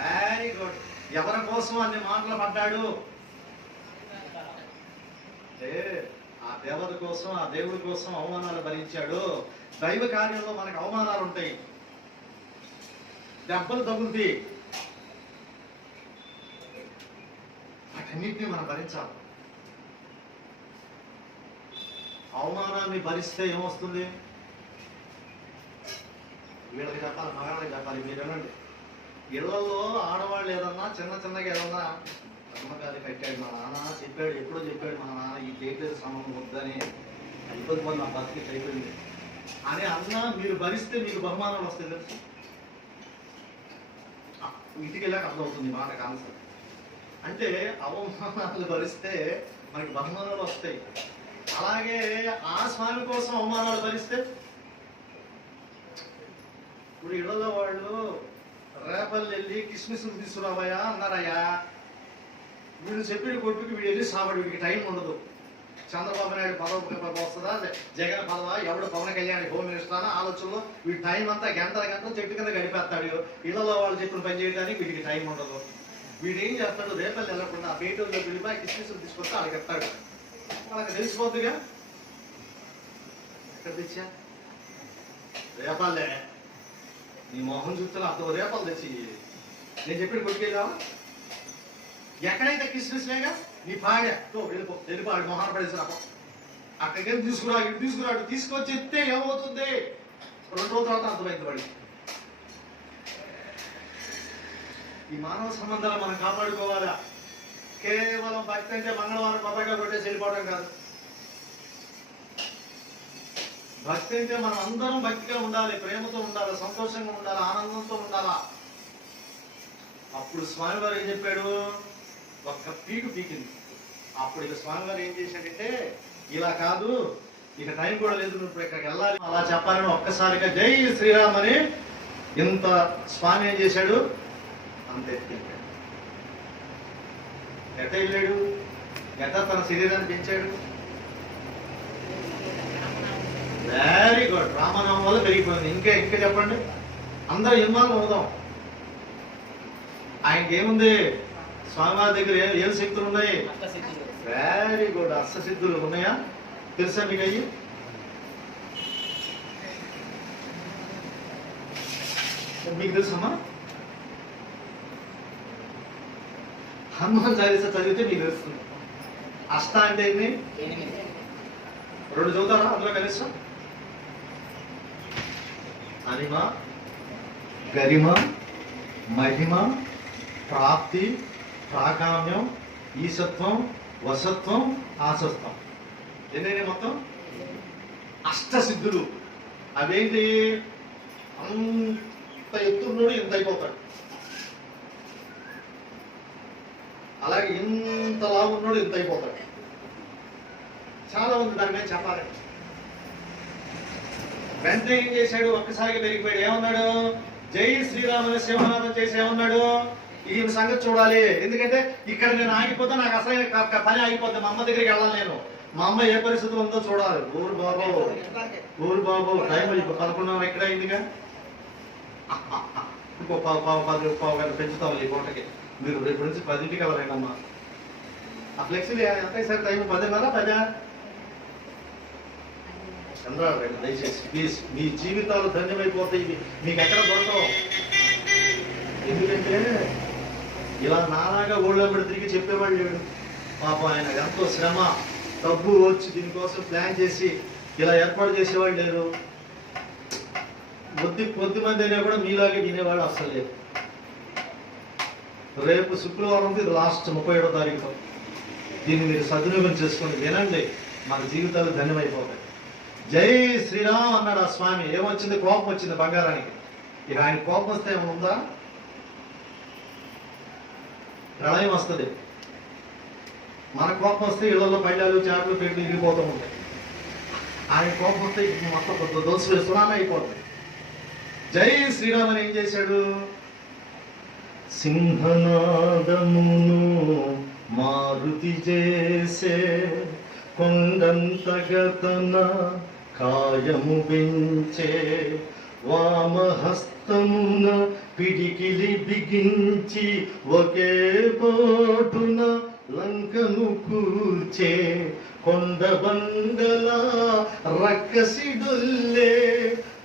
Very good. ఎవరి కోసం అన్ని మాటలు పడ్డాడు? ఆ దేవత కోసం, ఆ దేవుడి కోసం అవమానాలు భరించాడు. దైవ కార్యంలో మనకు అవమానాలు ఉంటాయి, దెబ్బలు తగులుతాయి, వాటన్నిటిని మనం భరించాలి. అవమానాన్ని భరిస్తే ఏమొస్తుంది? వీళ్ళకి చెప్పాలి, మగాళ్ళకి చెప్పాలి. మీరు ఏనండి, ఇళ్లలో ఆడవాళ్ళు ఏదన్నా చిన్నగా ఏదన్నా అమ్మకారి కట్టాడు, మా నాన్న చెప్పాడు, ఎప్పుడో చెప్పాడు మా నాన్న, ఈ చేయలేదు సమయం వద్దని, ఇబ్బంది వల్ల నా బతికి అయిపోయింది అని అన్నా మీరు భరిస్తే మీకు బహుమానాలు వస్తాయి తెలుసు. ఇంటికి వెళ్ళాక అర్థమవుతుంది మాటకు ఆన్సర్. అంటే అవమానాలు భరిస్తే మనకి బహుమానాలు వస్తాయి. అలాగే ఆ స్వామి కోసం అవమానాలు భరిస్తే, ఇప్పుడు ఇళ్లలో వాళ్ళు రేపల్లి వెళ్ళి కిస్మిస్లు తీసుకురావయ్యా అన్నారయ్యా, వీడు చెప్పిన కొట్టుకు వీడు వెళ్ళి సాబడి, వీడికి టైం ఉండదు. చంద్రబాబు నాయుడు పదవి వస్తుందా, జగన్ పదవా, ఎవడు పవన్ కళ్యాణ్ హోమ్ మినిస్టర్ అని ఆలోచనలో వీడి టైం అంతా గంటలు చెట్టు కింద గడిపేస్తాడు. ఇళ్లలో వాళ్ళు చెప్పిన పని చేయడానికి వీడికి టైం ఉండదు. వీడు ఏం చేస్తాడు, రేపల్లి వెళ్ళకుండా ఆ పేటూరులో వెళ్ళిపోయి కిస్మిస్లు తీసుకొస్తే వాళ్ళకి ఎత్తాడు. వాళ్ళకి తెలిసిపోద్దుగా, ఎక్కడ తెచ్చా రేపల్లే, నీ మొహం చూస్తున్నా అంత రేపలు తెచ్చి నేను చెప్పిన కొట్టుకెళ్ళావా? ఎక్కడైతే కిస్మిస్ లేగా నీ పాడా వెళ్ళిపో, వెళ్ళిపోడు మొహాన్ని పడేసి రాపో. అక్కడికి వెళ్ళి తీసుకురా, ఇటు తీసుకురా, అటు తీసుకొచ్చి ఎత్తే ఏమవుతుంది? 2 రోజుల తర్వాత అర్థమైంది వాడికి. ఈ మానవ సంబంధాలు మనం కాపాడుకోవాలా. కేవలం భక్తి అంటే మంగళవారం కొత్తగా కొట్టేసి వెళ్ళిపోవడం కాదు. భక్తి అంటే మనం అందరం భక్తిగా ఉండాలి, ప్రేమతో ఉండాలి, సంతోషంగా ఉండాలి, ఆనందంతో ఉండాలా. అప్పుడు స్వామివారు ఏం చెప్పాడు? ఒక్క పీకు పీకింది. అప్పుడు ఇక స్వామివారు ఏం చేశాడంటే, ఇలా కాదు, ఇక టైం కూడా లేదు, నువ్వు ఇప్పుడు ఇక్కడికి వెళ్ళాలి అలా చెప్పాలని ఒక్కసారిగా జై శ్రీరామ్ అని ఇంత స్వామి ఏం చేశాడు? అంత ఎత్తికెళ్ళాడు. ఎట్ట వెళ్ళాడు? ఎట్ట తన శరీరాన్ని పెంచాడు? Very good. రామనామం వల్ల పెరిగిపోయింది. ఇంకా చెప్పండి, అందరూ ఇన్వాల్వ్ అవుదాం. ఆయనకి ఏముంది? స్వామివారి దగ్గర ఏం శక్తులు ఉన్నాయి? Very good. అష్టసిద్ధులు ఉన్నాయా? తెలుసా మీకు? అయ్యి మీకు తెలుసమ్మా? హనుమాన్ చాలీసా చదివితే మీకు తెలుస్తుంది. అష్ట అంటే ఏంటి? 2 చదువుతారా అందులో కనీసం? అనిమ, గరిమ, మహిమ, ప్రాప్తి, ప్రాకామ్యం, ఈశత్వం, వసత్వం, ఆసత్వం. ఎన్నైనా మొత్తం? అష్టసిద్ధులు. అవేంటి? అంత ఎత్తున్నోడు ఇంత అయిపోతాడు, అలాగే ఇంత లావున్నోడు ఇంత అయిపోతాడు. చాలా ఉంది దాని మీద చెప్పాలి. వెంటనే ఏం చేశాడు? ఒక్కసారిగా పెరిగిపోయాడు. ఏమన్నాడు? జై శ్రీరాముని సింహనాథం చేసి ఏమన్నాడు? ఈ సంగతి చూడాలి. ఎందుకంటే ఇక్కడ నేను ఆగిపోతే నాకు అసలు పని ఆగిపోద్ది. మా అమ్మ దగ్గరికి వెళ్ళాలి నేను. మా అమ్మ ఏ పరిస్థితి ఉందో చూడాలి. ఊరు బాబు టైం 11 ఎక్కడ అయిందిగా. ఇంకో పావు గంట పెంచుతాం ఈ పూటకి. మీరు రేపు నుంచి 10ంటికి వెళ్ళండి అమ్మా. ఆ ఫ్లెక్సీలు ఎంత సార్ టైం? 10:30, 10? చంద్రారెడ్డి దయచేసి ప్లీజ్, మీ జీవితాలు ధన్యమైపోతాయి. ఇవి మీకు ఎక్కడ దొరకవు. ఎందుకంటే ఇలా నాలాగా ఊళ్ళోబడి తిరిగి చెప్పేవాళ్ళు లేడు. పాపం ఆయన ఎంతో శ్రమ, డబ్బు వచ్చి దీనికోసం ప్లాన్ చేసి ఇలా ఏర్పాటు చేసేవాళ్ళు లేరు. కొద్ది మంది అయినా కూడా మీలాగే వినేవాళ్ళు అస్సలు లేదు. రేపు శుక్రవారం ఇది లాస్ట్ 37వ తారీఖు. దీన్ని మీరు సద్వినియోగం చేసుకోండి, వినండి, మన జీవితాలు ధన్యమైపోతాయి. జై శ్రీరామ్ అన్నాడు ఆ స్వామి. ఏమొచ్చింది? కోపం వచ్చింది బంగారానికి. ఇక ఆయన కోపం వస్తే ఏమైనా ఉందా? ప్రళయం వస్తుంది. మన కోపం వస్తే ఇళ్లలో పళ్ళాలు, చాట్లు, పెట్లు ఇరిగిపోతూ ఉంటాయి. ఆయన కోపం వస్తే మొత్తం దోసు సునామీ అయిపోతుంది. జై శ్రీరామ్ అని ఏం చేశాడు? సింహనాదమును మారుతి చేసే, కొండంతగతన కాయము పెంచే, వామహస్తమున పిడికిలి బిగించి ఒకే పోటున లంకను కూర్చే, కొండబండల రక్కసిడొల్లే,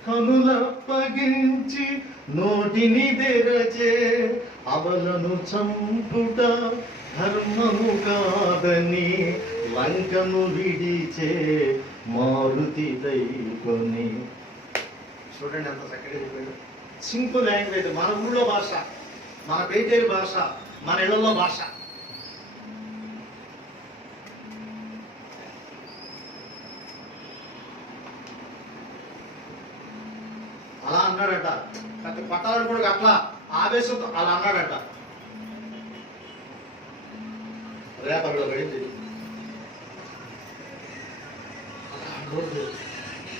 కనులప్పగించి నోటిని తెరచే, అవలను చంపుట ధర్మము కాదని లంకను విడిచే మారుతి దైకొని. చూడండి ఎంత చక్కగా చెప్పాడు. సింపుల్ లాంగ్వేజ్, మన ఊళ్ళో భాష, మన పేటేరు భాష, మన ఇళ్లలో భాష. అలా అన్నాడట. పట్టాలని కూడా అట్లా ఆవేశంతో అలా అన్నాడట. రేపటిలో పడింది.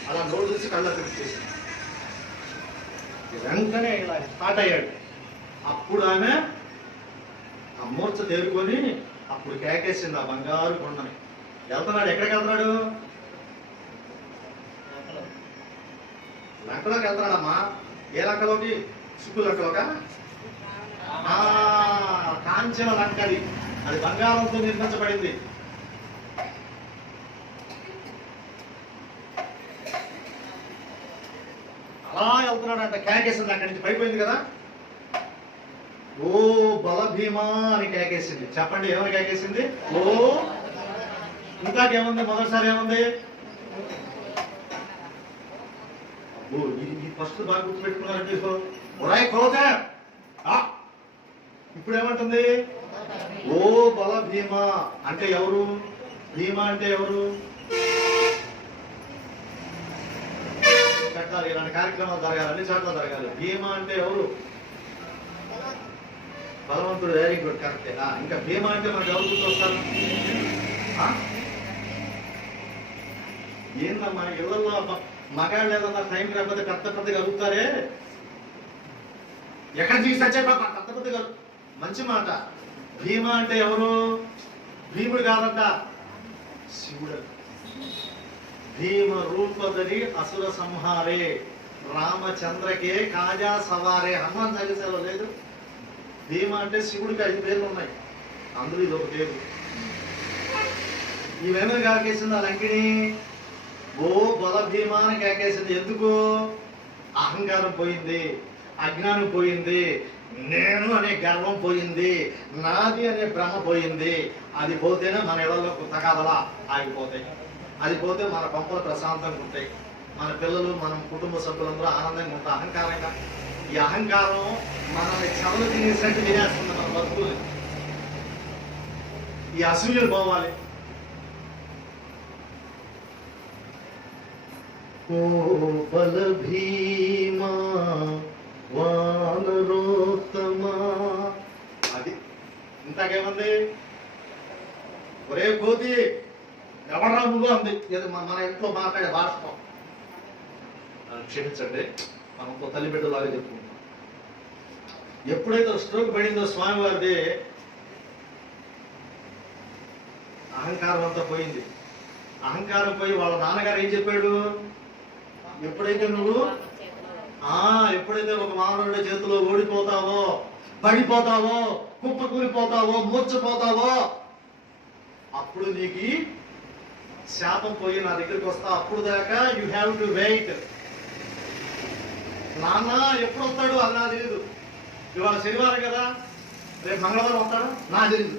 అలా నోరు చూసి కళ్ళ తెచ్చేసి వెంటనే ఇలా స్టార్ట్ అయ్యాడు. అప్పుడు ఆమె ఆ మూర్ఛ తేరుకొని అప్పుడు కేకేసింది ఆ బంగారు కొండని. వెళ్తున్నాడు. ఎక్కడికి వెళ్తున్నాడు? లంకలోకి వెళ్తున్నాడమ్మా. ఏ లంకలోకి? సుక్కు లంకలోకా? కాంచన లంకది. అది బంగారంతో నిర్మించబడింది. అలా వెళ్తున్నాడు అంట. కేకేసింది. అక్కడి నుంచి పైపోయింది కదా. ఓ బలభీమా అని కేకేసింది. చెప్పండి, ఏమని కేకేసింది? ఓ ఇంకాకేముంది? మొదటిసారి ఏముంది? అబ్బో, ఇది ఫస్ట్ బాగా గుర్తుపెట్టుకున్నారంటే ఒరాయి కోతే. ఇప్పుడు ఏమంటుంది? ఓ బల భీమ అంటే ఎవరు? భీమ అంటే ఎవరు? పెట్టాలి, ఇలాంటి కార్యక్రమాలు జరగాలి, అన్ని చోట్ల జరగాలి. భీమ అంటే ఎవరు? బలవంతుడు. వెరీ గుడ్, కరెక్టే. ఇంకా భీమ అంటే మనకు ఎవరు గుర్తొస్తారు? ఏందమ్మా ఇళ్లలో మగాళ్ళు ఏదన్నా టైం లేకపోతే పెద్ద పెద్దగా అడుగుతారే, ఎక్కడ తీసుకొచ్చే పెద్ద పెద్దగా. మంచి మాట. భీమ అంటే ఎవరు? భీముడు కాదంట, శివుడు. భీమ రూపధరి అసుర సంహారే రామచంద్రకే కాజా సవారే. హనుమాన్ చాలీసాలో లేదు? భీమ అంటే శివుడికి 5 పేర్లు ఉన్నాయి, అందులో ఇది ఒక పేరు. ఈవేమో కాకేసింది ఆ లంకిని. ఓ బల భీమాని కాకేసింది. ఎందుకు? అహంకారం పోయింది, అజ్ఞానం పోయింది, నేను అనే గర్వం పోయింది, నాది అనే భ్రమ పోయింది. అది పోతేనే మన ఇళ్లలో తగాదలా ఆగిపోతాయి. అది పోతే మన పంపలు ప్రశాంతంగా ఉంటాయి, మన పిల్లలు, మన కుటుంబ సభ్యులందరూ ఆనందంగా ఉంటారు. అహంకారంగా ఈ అహంకారం మనల్ని చదలు తినేసినట్టు తినేస్తుంది మన బతుకులు. ఈ అసూయలు పోవాలి. ఓ బల భీమా వానరోత్తమా. అది ఇంతకేముంది? ఒరే కోతి ఎవరా నువ్వు అంది. మన ఇంట్లో మాట్లాడే భాష. క్షమించండి, మనతో తల్లి బిడ్డలాగా చెప్పుకుంటాం. ఎప్పుడైతే స్ట్రోక్ పడిందో స్వామివారిది, అహంకారం అంతా పోయింది. అహంకారం పోయి వాళ్ళ నాన్నగారు ఏం చెప్పాడు? ఎప్పుడైతే ఒక మానవుడి చేతిలో ఓడిపోతావో, పడిపోతావో, కుప్ప కూలిపోతావో, మూర్చపోతావో, అప్పుడు నీకు శాపం పోయి నా దగ్గరికి వస్తావు. అప్పుడు దాకా యూ హ్యావ్ టు వెయిట్. నాన్న ఎప్పుడు వస్తాడు అది నాకు తెలియదు. ఇవాళ శనివారం కదా, రేపు మంగళవారం వస్తాడు నా తెలియదు.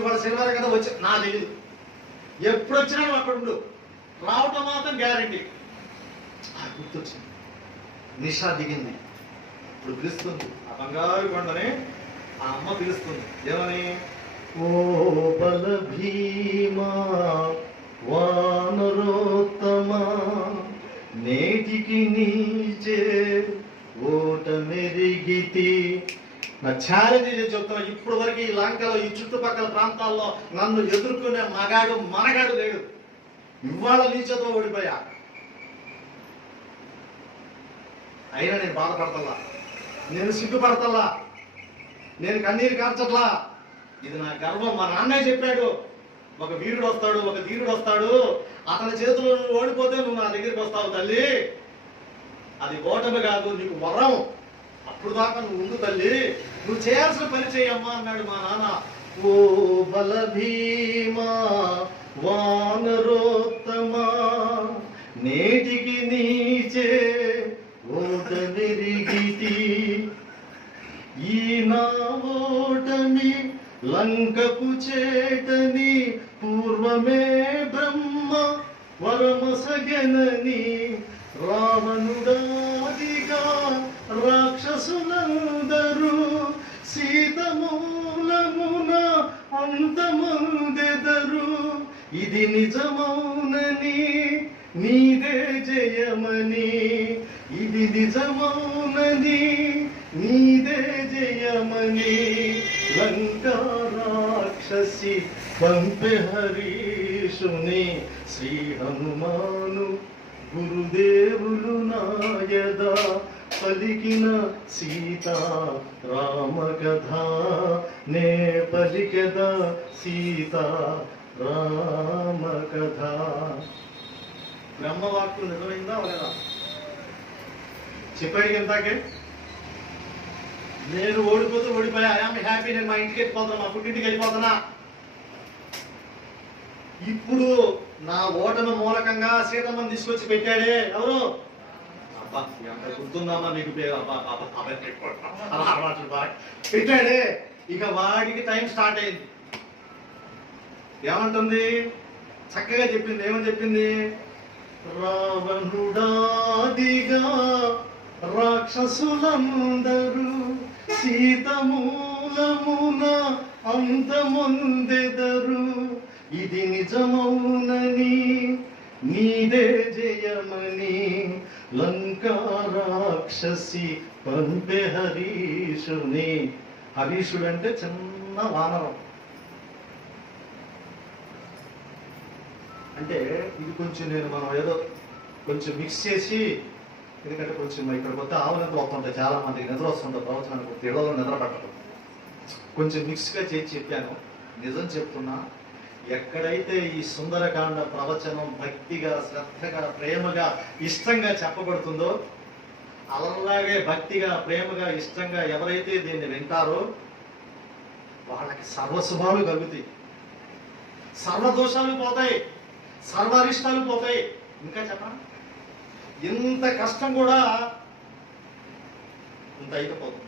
ఇవాళ శనివారం కదా వచ్చి నా తెలియదు. ఎప్పుడు వచ్చినా నువ్వు అక్కడ ఉండు, రావటం మాత్రం గ్యారంటీ. గుర్తొచ్చింది, నిషా దిగింది. ఇప్పుడు పిలుస్తుంది ఆ బంగారు కొండని. ఆ అమ్మ పిలుస్తుంది ఏమని? ఓ బల భీమా వానరోత్తమా నేటికి నీచే ఓట మెరిగితి. నా ఛాలెంజ్ చెప్తున్నా, ఇప్పుడు వరకు ఈ లంకలో, ఈ చుట్టుపక్కల ప్రాంతాల్లో నన్ను ఎదుర్కొనే మగాడు మనగాడు లేడు. ఇవాళ నీ చేతిలో ఓడిపోయా. అయినా నేను బాధపడతల్లా, నేను సిగ్గుపడతల్లా, నేను కన్నీరు కార్చట్లా. ఇది నా గర్వం. మా నాన్నే చెప్పాడు, ఒక వీరుడు వస్తాడు, ఒక ధీరుడు వస్తాడు, అతని చేతిలో నువ్వు ఓడిపోతే నువ్వు నా దగ్గరికి వస్తావు తల్లి. అది ఓటమి కాదు, నీకు వరం. అప్పుడు దాకా నువ్వు ఉండు తల్లి, నువ్వు చేయాల్సిన పని చేయమ్మా అన్నాడు మా నాన్న. ఓ బల భీమా వానరోత్తమా నేటికి నీచే ఓట మెరిగితి. ఈ నా ఓటమి లంకకు చేటని పూర్వమే బ్రహ్మ వరమసగనని రావణుడాదిగా రాక్షసులందరూ సీతమూలమున అంతమందెదరు. ఇది నిజమౌనని నీదే జయమని, ఇది నిజమౌనని నీదే జయమని లంకా రాక్షసి పంపె హరీషుని. శ్రీ హనుమాను గురుదేవులు నాయద పలికిన సీతా రామ కథ నే పలికద సీతా రామ కథ. బ్రహ్మవాక్కు నిజమైందా లేదా? చెప్పాడు ఇంతాకే. నేను ఓడిపోయా, ఐఎమ్ హ్యాపీ, నేను మా ఇంటికి వెళ్ళిపోతున్నా, మా పుట్టింటికి వెళ్ళిపోతున్నా. ఇప్పుడు నా ఓటమి మూలకంగా సీతమ్మని తీసుకొచ్చి పెట్టాడే ఎవరు? అబ్బా ఎంత గుర్తుందామా నీకు పేరు? పెట్టాడే. ఇక వాడికి టైం స్టార్ట్ అయింది. ఏమంటుంది? చక్కగా చెప్పింది. ఏమని చెప్పింది? రావణుడాదిగా రాక్షసులందరూ సీతమూలమున అంతమొందెదరు, ఇది నిజమౌనని నీదే జయమని లంకా రాక్షసి పంపే హరీషుని. హరీషుడు అంటే చిన్న వానరం. అంటే ఇది కొంచెం మనం ఏదో కొంచెం మిక్స్ చేసి, ఎందుకంటే కొంచెం ఇక్కడ కొత్త ఆవు నిద్ర వస్తుంటాయి, చాలా మందికి నిద్ర వస్తుంటాయి ప్రవచనానికి, ఇళ్లలో నిద్ర పట్టడం, కొంచెం మిక్స్గా చేసి చెప్పాను. నిజం చెప్తున్నా, ఎక్కడైతే ఈ సుందరకాండ ప్రవచనం భక్తిగా, శ్రద్ధగా, ప్రేమగా, ఇష్టంగా చెప్పబడుతుందో, అలాగే భక్తిగా, ప్రేమగా, ఇష్టంగా ఎవరైతే దీన్ని వింటారో వాళ్ళకి సర్వశుభాలు కలుగుతాయి, సర్వదోషాలు పోతాయి, సర్వారిష్టాలు పోతాయి. ఇంకా చెప్పండి, ఇంత కష్టం కూడా ఇంత అయిపోతుంది.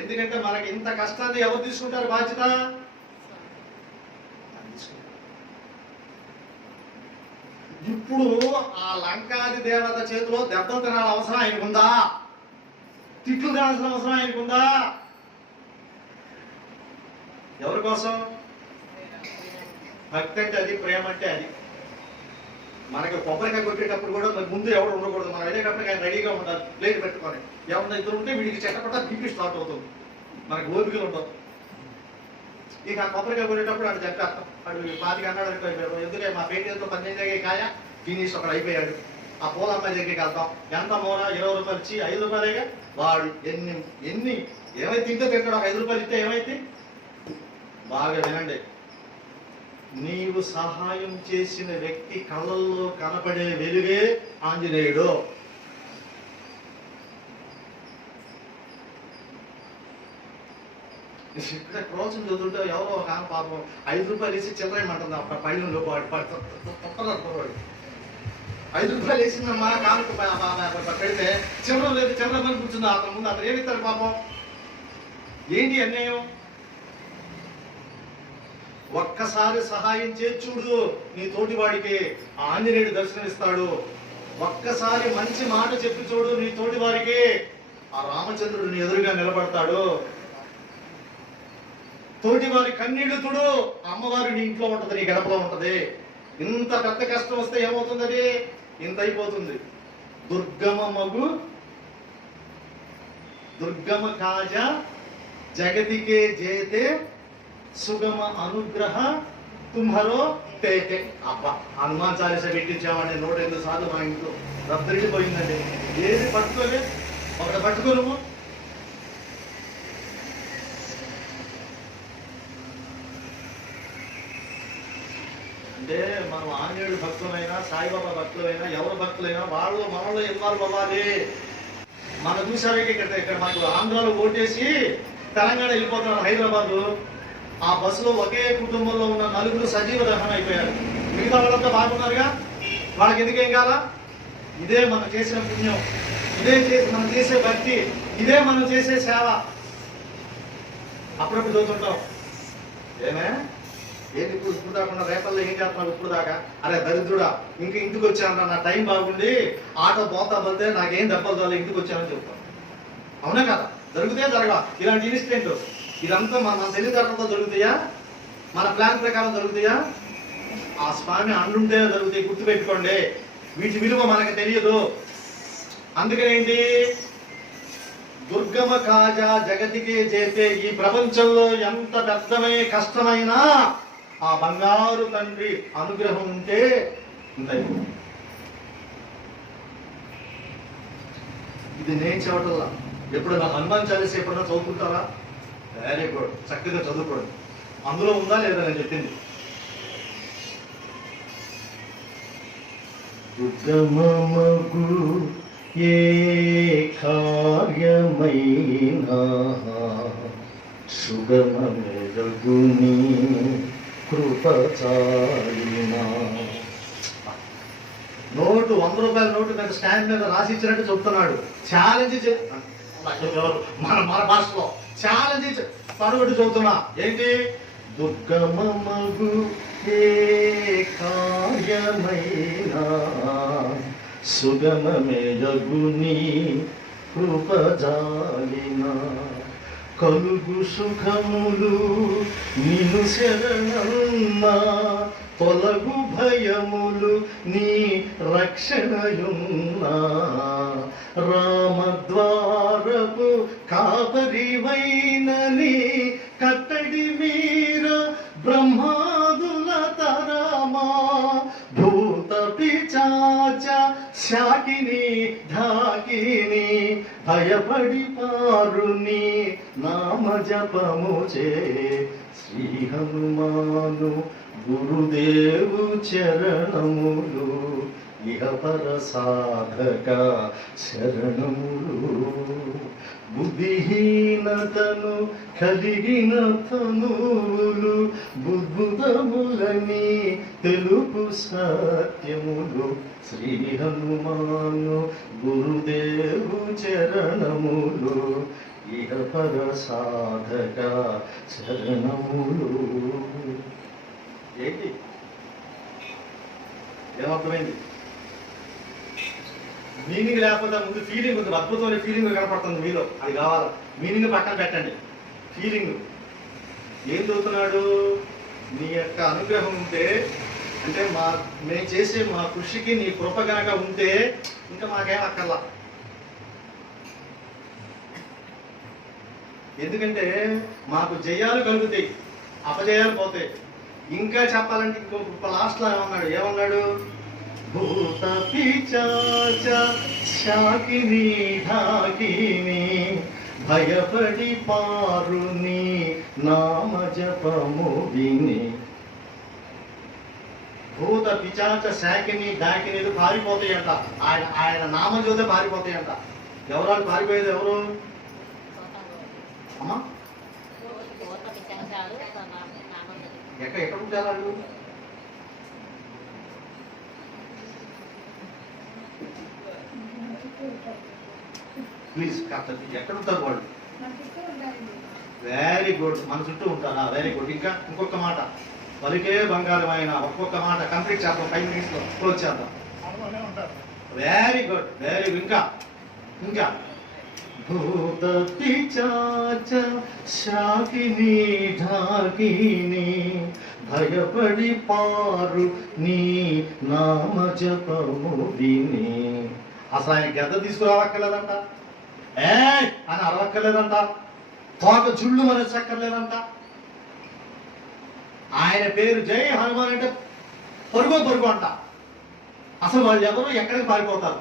ఎందుకంటే మనకి ఇంత కష్టాన్ని ఎవరు తీసుకుంటారు బాధ్యత? ఇప్పుడు ఆ లంకాది దేవత చేతిలో దెబ్బలు తినాల్సిన అవసరం ఆయనకుందా? తిట్లు తినాల్సిన అవసరం ఆయనకుందా? ఎవరి కోసం? భక్తి అంటే అది, ప్రేమ అంటే అది. మనకి కొబ్బరికాయ కొట్టేటప్పుడు కూడా ముందు ఎవరు ఉండకూడదు, మనం వెళ్ళేటప్పుడు ఆయన రెడీగా ఉండాలి, ప్లేట్ పెట్టుకొని. ఏమన్నా ఇద్దరు ఉంటే వీడికి చెట్టపట్ట బీపీ స్టార్ట్ అవుతుంది, మనకి ఓపికలు ఉండవు. ఇక ఆ కొబ్బరికాయ కొట్టేటప్పుడు అటు చెప్పేస్తాం, అటు 25 అన్నాడు అనుకోయిపోయారు, ఎందుకే మా పేటీఎంతో 18 కాయ ఫినిష్ అక్కడ అయిపోయాడు. ఆ పూలమ్మాయి దగ్గరికి వెళ్తాం, ఎంత మూల 20 రూపాయలు ఇచ్చి 5 రూపాయలేగా, వాడు ఎన్ని ఏమైతే తింటే తింటాడు, 5 రూపాయలు ఇస్తే ఏమైతే. బాగా వినండి, నీవు సహాయం చేసిన వ్యక్తి కళ్ళల్లో కనపడే వెలుగే ఆంజనేయుడు. ఇక్కడ క్రోచం చదువుతుంటే ఎవరో ఒక పాపం 5 రూపాయలు వేసి చిల్లరేమంటుంది, అప్పుడు పైన వాడు 5 రూపాయలు వేసిందమ్మా కానుక పెడితే చిల్లర లేదు, చిల్లర పని కూర్చుంది అతని ముందు. అతను ఏమిస్తాడు పాపం? ఏంటి అన్యాయం? ఒక్కసారి సహాయం చేసి చూడు, నీ తోటి వాడికి ఆంజనేయుడు దర్శనమిస్తాడు. ఒక్కసారి మంచి మాట చెప్పి చూడు, నీ తోటి వారికి ఆ రామచంద్రుడు నీ ఎదురుగా నిలబడతాడు. తోటి వారి కన్నీళ్లు తుడు, అమ్మవారు నీ ఇంట్లో ఉంటది, నీ గడపలో ఉంటది. ఇంత పెద్ద కష్టం వస్తే ఏమవుతుంది? అది ఇంత అయిపోతుంది. దుర్గమ కాజ జగతికే జేతే సుగమ అనుగ్రహ తుంహరో తేతే. అబ్బా, హనుమాన్ చాలీస పెట్టించామండి 108 సార్లు మా ఇంట్లో రద్దరిపోయిందండి. ఏది పట్టుకోలే, ఒకటి పట్టుకోలేము. అంటే మనం ఆంజనేయుడు భక్తులైనా, సాయిబాబా భక్తులైనా, ఎవరు భక్తులైనా వాళ్ళు మనలో ఇన్వాల్వ్ అవ్వాలి. మనం చూసారే ఇక్కడ మనకు ఆంధ్రాలో ఓటేసి తెలంగాణ వెళ్ళిపోతున్నారు హైదరాబాద్. ఆ బస్సులో ఒకే కుటుంబంలో ఉన్న 4 సజీవ దహనం అయిపోయారు. మిగతా వాళ్ళంతా బాగున్నారుగా, వాళ్ళకి ఎందుకేం కాదా? ఇదే మనం చేసిన పుణ్యం, ఇదే మనం చేసే భక్తి, ఇదే మనం చేసే సేవ. అప్పుడప్పుడు చదువుతుంటాం, ఏంటి ఇప్పుడు దాకా రేపల్లో ఏం చేస్తున్నావు ఇప్పుడు దాకా? అరే దరిద్రుడా, ఇంటికి వచ్చాను, నా టైం బాగుండి ఆటో పోతా పోతే నాకేం దెబ్బలు తోలే, ఇంటికి వచ్చానని చెప్తాను. అవునా కదా? జరుగుతాయా జరగా? ఇలాంటి ఇన్సిడెంట్ ఇదంతా మన తెలివితేటలతో జరుగుతాయా? మన ప్లాన్ ప్రకారం జరుగుతాయా? ఆ స్వామి అండుంటే జరుగుతాయి. గుర్తుపెట్టుకోండి, వీటి విలువ మనకు తెలియదు. అందుకనేంటి? దుర్గమ కాజా జగతికి చేసే ఈ ప్రపంచంలో ఎంత పెద్దమే కష్టమైనా ఆ బంగారు తండ్రి అనుగ్రహం ఉంటే ఇంత. ఇది నేను చెప్పటల్లా. ఎప్పుడన్నా హనుమాన్ చాలీసా ఎప్పుడన్నా చదువుకుంటారా? వెరీ గుడ్, చక్కగా చదువుకోండి. అందులో ఉందా లేదా నేను చెప్పింది? దుర్గమగు ఏ కార్యమైనా సుగమగుని కృపచారినా. నోటు 100 రూపాయల నోటు మీద స్టాండ్ మీద రాసి ఇచ్చినట్టు చెప్తున్నాడు. ఛాలెంజ్ మన భాషలో ఛాలెంజ్ పరుగుడు చదువుతున్నా. ఏంటి? దుర్గమమగు ఏ కార్యమైనా సుగమమేయగుని కృపజాలిన కలుగు సుఖములు నిను శరణన్నా తొలగు భయములు నీ రక్షణయున్నా రామద్వారపు కాపరివైనని కట్టడి మీర బ్రహ్మాదుల తరమా భూత పిచాచ శాకిని ఢాకిని భయపడి పారుని నామ జపము చే శ్రీ హనుమాను గురుదేవు చరణములు ఇహపర సాధక శరణములు బుద్ధిహీనతను కలిగిన తనువులు బుద్భుతములని తెలుపు సత్యములు శ్రీ హనుమాను గురుదేవు చరణములు ఇహపర సాధక శరణములు. ఏంటి ఏమర్థమైంది? మీనింగ్ లేకపోతే ముందు ఫీలింగ్ ఉంది, అద్భుతమైన ఫీలింగ్ కనపడుతుంది మీలో, అది కావాలి. మీనింగ్ పక్కన పెట్టండి, ఫీలింగ్. ఏం చదువుతున్నాడు? నీ యొక్క అనుగ్రహం ఉంటే, అంటే మేము చేసే మా కృషికి నీ కృప గనక ఉంటే ఇంకా మాకేం అక్కర్లా. ఎందుకంటే మాకు జయాలు కలుగుతాయి, అపజయాలు పోతాయి. ఇంకా చెప్పాలంటే ఇంకొక లాస్ట్లో ఏమన్నాడు? భూత పిచాచ శాకిని ఢాకిని భయపడి పారుని నామ జపము విని. భూత పిచాచ శాకిని ఢాకినీలు పారిపోతాయంట. ఆయన నామజోతే పారిపోతాయంట. ఎవరు పారిపోయేది? ఎవరు అమ్మా? ఎక్కడ ఉంటారు వాళ్ళు? ప్లీజ్ ఎక్కడ ఉంటారు వాళ్ళు? Very good. మన చుట్టూ ఉంటారా? Very good. ఇంకా ఇంకొక మాట, పలికే బంగారమైన ఒక్కొక్క మాట కంప్లీట్ చేద్దాం, 5 minutes లో క్లోజ్ చేద్దాం. Very good, very good. ఇంకా ఇంకా భూత పిచాచ శాకిని ఢాకిని భయపడి పారు నీ నామ జపము విని. అసలు ఆయన గద్ద తీసుకురావక్కర్లేదంట, అని అరవక్కర్లేదంట, తోక జుళ్ళు మనసక్కర్లేదంట. ఆయన పేరు జై హనుమాన్ అంటే పరుగు అంట. అసలు వాళ్ళు ఎవరు ఎక్కడికి పారిపోతారు?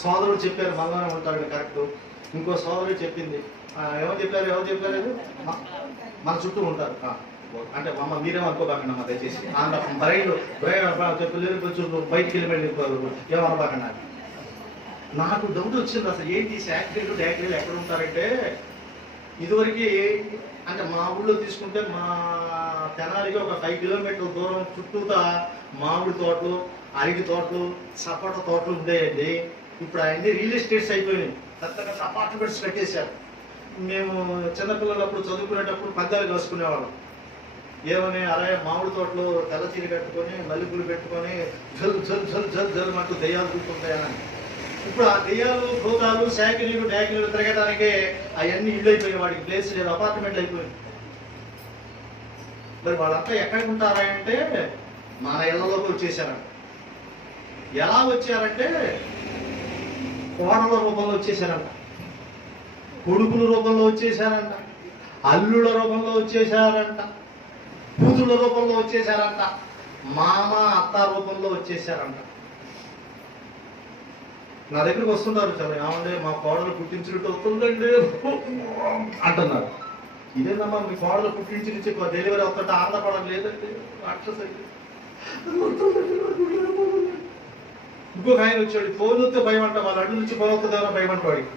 సోదరుడు చెప్పారు మనలోనే ఉంటాడు, కరెక్ట్. ఇంకో సోదరుడు చెప్పింది, ఎవరు చెప్పారు మన చుట్టూ ఉంటారు. అంటే మమ్మ మీరేమో అనుకోబాకండి అమ్మ, దయచేసి బ్రైన్లు బయటికి వెళ్ళిపోయారు ఏమనబాకండి. నాకు డౌట్ వచ్చింది, అసలు ఏంటి శాక్రీలు డాక్రీలు ఎక్కడ ఉంటారంటే, ఇదివరకు అంటే మా ఊళ్ళో తీసుకుంటే మా తెనాలికి ఒక 5 kilometers దూరం చుట్టూతా మామిడి తోటలు, అరటి తోటలు, సపోటా తోటలు ఉండేయండి. ఇప్పుడు అన్ని రియల్ ఎస్టేట్స్ అయిపోయినాయి, పెద్దగా అపార్ట్మెంట్స్ కట్టేశారు. మేము చిన్నపిల్లలప్పుడు చదువుకునేటప్పుడు పందాలు కాసుకునేవాళ్ళం. ఏమని అరే మామిడి తోటలో తెల్ల చీర కట్టుకొని మల్లెపూలు పెట్టుకొని జల్ జల్ జల్ జల్ జల్ అంటూ దెయ్యాలు కూర్చుంటాయని. ఇప్పుడు ఆ దెయ్యాలు, భూతాలు, శాకినీలు, డాకినీలు తిరగడానికి అవన్నీ ఇళ్ళు అయిపోయినాయి, వాడికి ప్లేస్ లేదు, అపార్ట్మెంట్లు అయిపోయింది. మరి వాళ్ళంతా ఎక్కడికి ఉంటారా అంటే మన ఇళ్లలోకి వచ్చేసారంట. ఎలా వచ్చారంటే కోడల రూపంలో వచ్చేసారంట, కొడుకుల రూపంలో వచ్చేసారంట, అల్లుల రూపంలో వచ్చేసారంట, కూతుళ్ళ రూపంలో వచ్చేసారంట, మామ అత్త రూపంలో వచ్చేసారంట. నా దగ్గరికి వస్తుంటారు, చాలా ఏమంటే మా కోడలు పుట్టించినట్టు వస్తుందండి అంటున్నారు. ఇదేనమ్మా మీ కోడలు పుట్టించి డెలివరీ అవుతుంటే ఆనందపడడం లేదండి, రాక్షస. ఇంకొక ఆయన వచ్చాడు, ఫోన్ వస్తే భయం అంట, వాళ్ళ అడ్డు నుంచి ఫోన్ వస్తుందేమో భయం అంట వాడికి.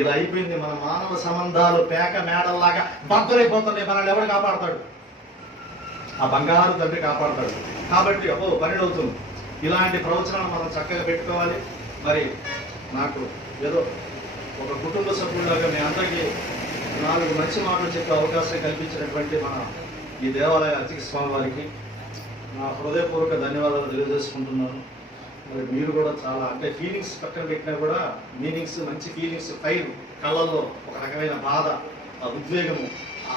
ఇలా అయిపోయింది మన మానవ సంబంధాలు, పేక మేడల్లాగా బద్దలైపోతున్నాయి. మనల్ని ఎవరు కాపాడతాడు? ఆ బంగారు తండ్రి కాపాడతాడు. కాబట్టి పని అవుతుంది. ఇలాంటి ప్రవచనాలు మనం చక్కగా పెట్టుకోవాలి. మరి నాకు ఏదో ఒక కుటుంబ సభ్యులాగా మీ అందరికీ 4 మంచి మాటలు చెప్పే అవకాశం కల్పించినటువంటి మన ఈ దేవాలయ అర్చక స్వామి వారికి నా హృదయపూర్వక ధన్యవాదాలు తెలియజేసుకుంటున్నాను. మరి మీరు కూడా చాలా అంటే ఫీలింగ్స్ పక్కన పెట్టినా కూడా మీనింగ్స్, మంచి ఫీలింగ్స్, ఫైర్ కళ్ళల్లో ఒక రకమైన బాధ, ఆ ఉద్వేగము, ఆ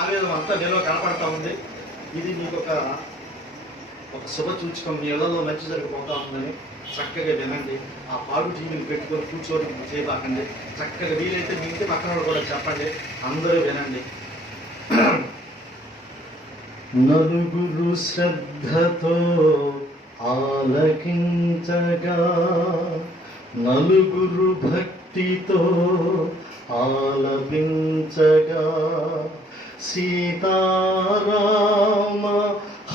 ఆవేదన అంతా నీలో కనపడతా ఉంది. ఇది మీకు ఒక శుభ సూచకం, మీ ఇళ్లలో మంచి జరిగిపోతా ఉందని చక్కగా వినండి. ఆ పాడు టీవీని పెట్టుకొని కూర్చొని చేయబాకండి. చక్కగా వీలైతే మీ ఇంటి పక్కన వాళ్ళు కూడా చెప్పండి, అందరూ వినండి. నలుగురు శ్రద్ధతో ఆలకించగా, నలుగురు భక్తితో ఆలపించగా, సీతారామ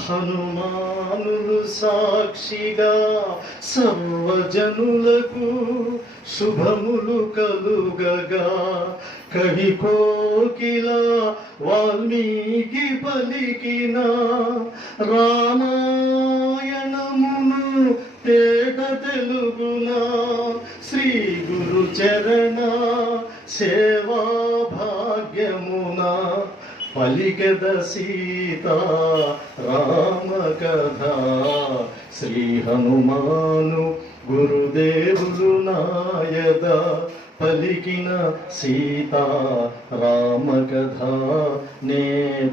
హనుమానులు సాక్షిగా సర్వజనులకు శుభములు కలుగగా, కవి కోకిల వాల్మీకి పలికిన రామాయణమును తేట తెలుగున శ్రీ గురు చరణ సేవా భాగ్యమున పలికద సీతా రామ కథ. శ్రీ హనుమాను గురుదేవులు నాయద పలికిన సీతా రామ కథ, నే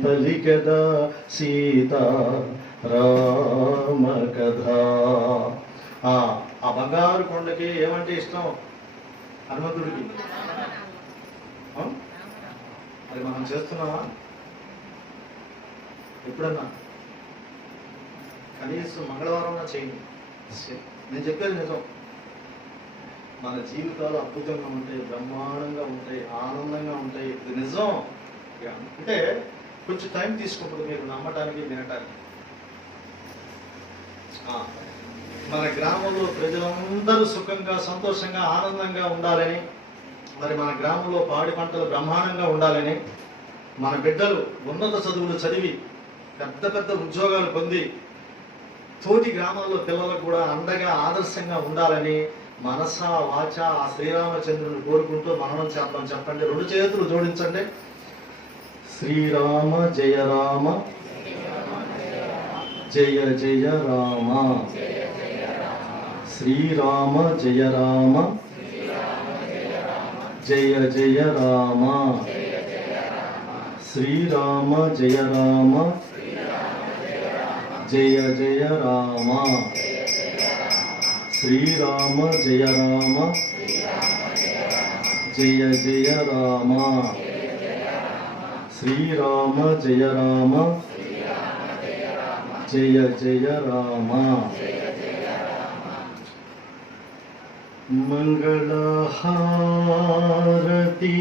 పలికద సీతా రామ కథ. ఆ బంగారు కొండకి ఏమంటే ఇష్టం హనుమంతుడికి? అది మనం చేస్తున్నావా? ఎప్పుడన్నా కనీసం మంగళవారం చేయండి. నేను చెప్పేది నిజం. మన జీవితాలు అద్భుతంగా ఉంటాయి, బ్రహ్మాండంగా ఉంటాయి, ఆనందంగా ఉంటాయి. ఇది నిజం. అంటే కొంచెం టైం తీసుకుంటుంది మీరు నమ్మటానికి, వినటానికి. మన గ్రామంలో ప్రజలందరూ సుఖంగా, సంతోషంగా, ఆనందంగా ఉండాలని, మరి మన గ్రామంలో పాడి పంటలు బ్రహ్మాండంగా ఉండాలని, మన బిడ్డలు ఉన్నత చదువులు చదివి పెద్ద పెద్ద ఉద్యోగాలు పొంది తోటి గ్రామాల్లో పిల్లలకు కూడా అండగా, ఆదర్శంగా ఉండాలని మనస వాచ ఆ శ్రీరామచంద్రుని కోరుకుంటూ మననం చేద్దాం. చెప్పండి, 2 చేతులు జోడించండి. శ్రీరామ జయ రామ జయ జయ రామ, శ్రీరామ జయ రామ జయ జయ రామ, శ్రీరామ జయ రామ జయ జయ రామ, శ్రీరామ జయ రామ జయ జయ రామ, శ్రీరామ జయ రామ జయ జయ రామ. మంగళహారతి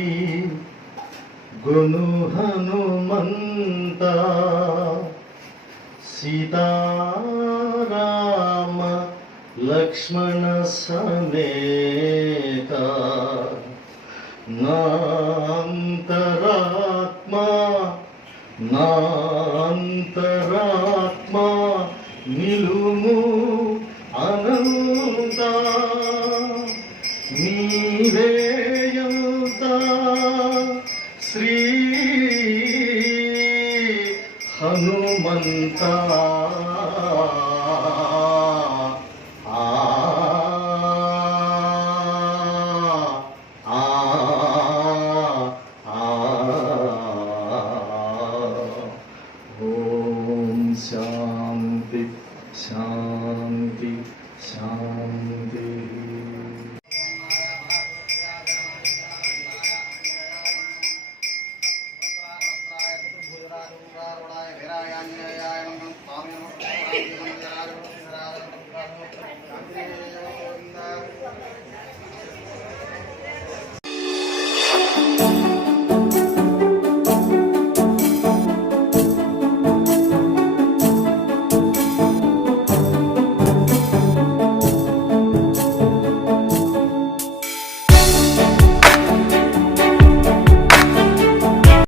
గును హనుమంత, సీతారామ లక్ష్మణ సమేత, నాంతరాత్మ నిలుము అనంత, నీవేయంత శ్రీ హనుమంత. ఓం శాంతి శాంతి శాంతి. Thank you.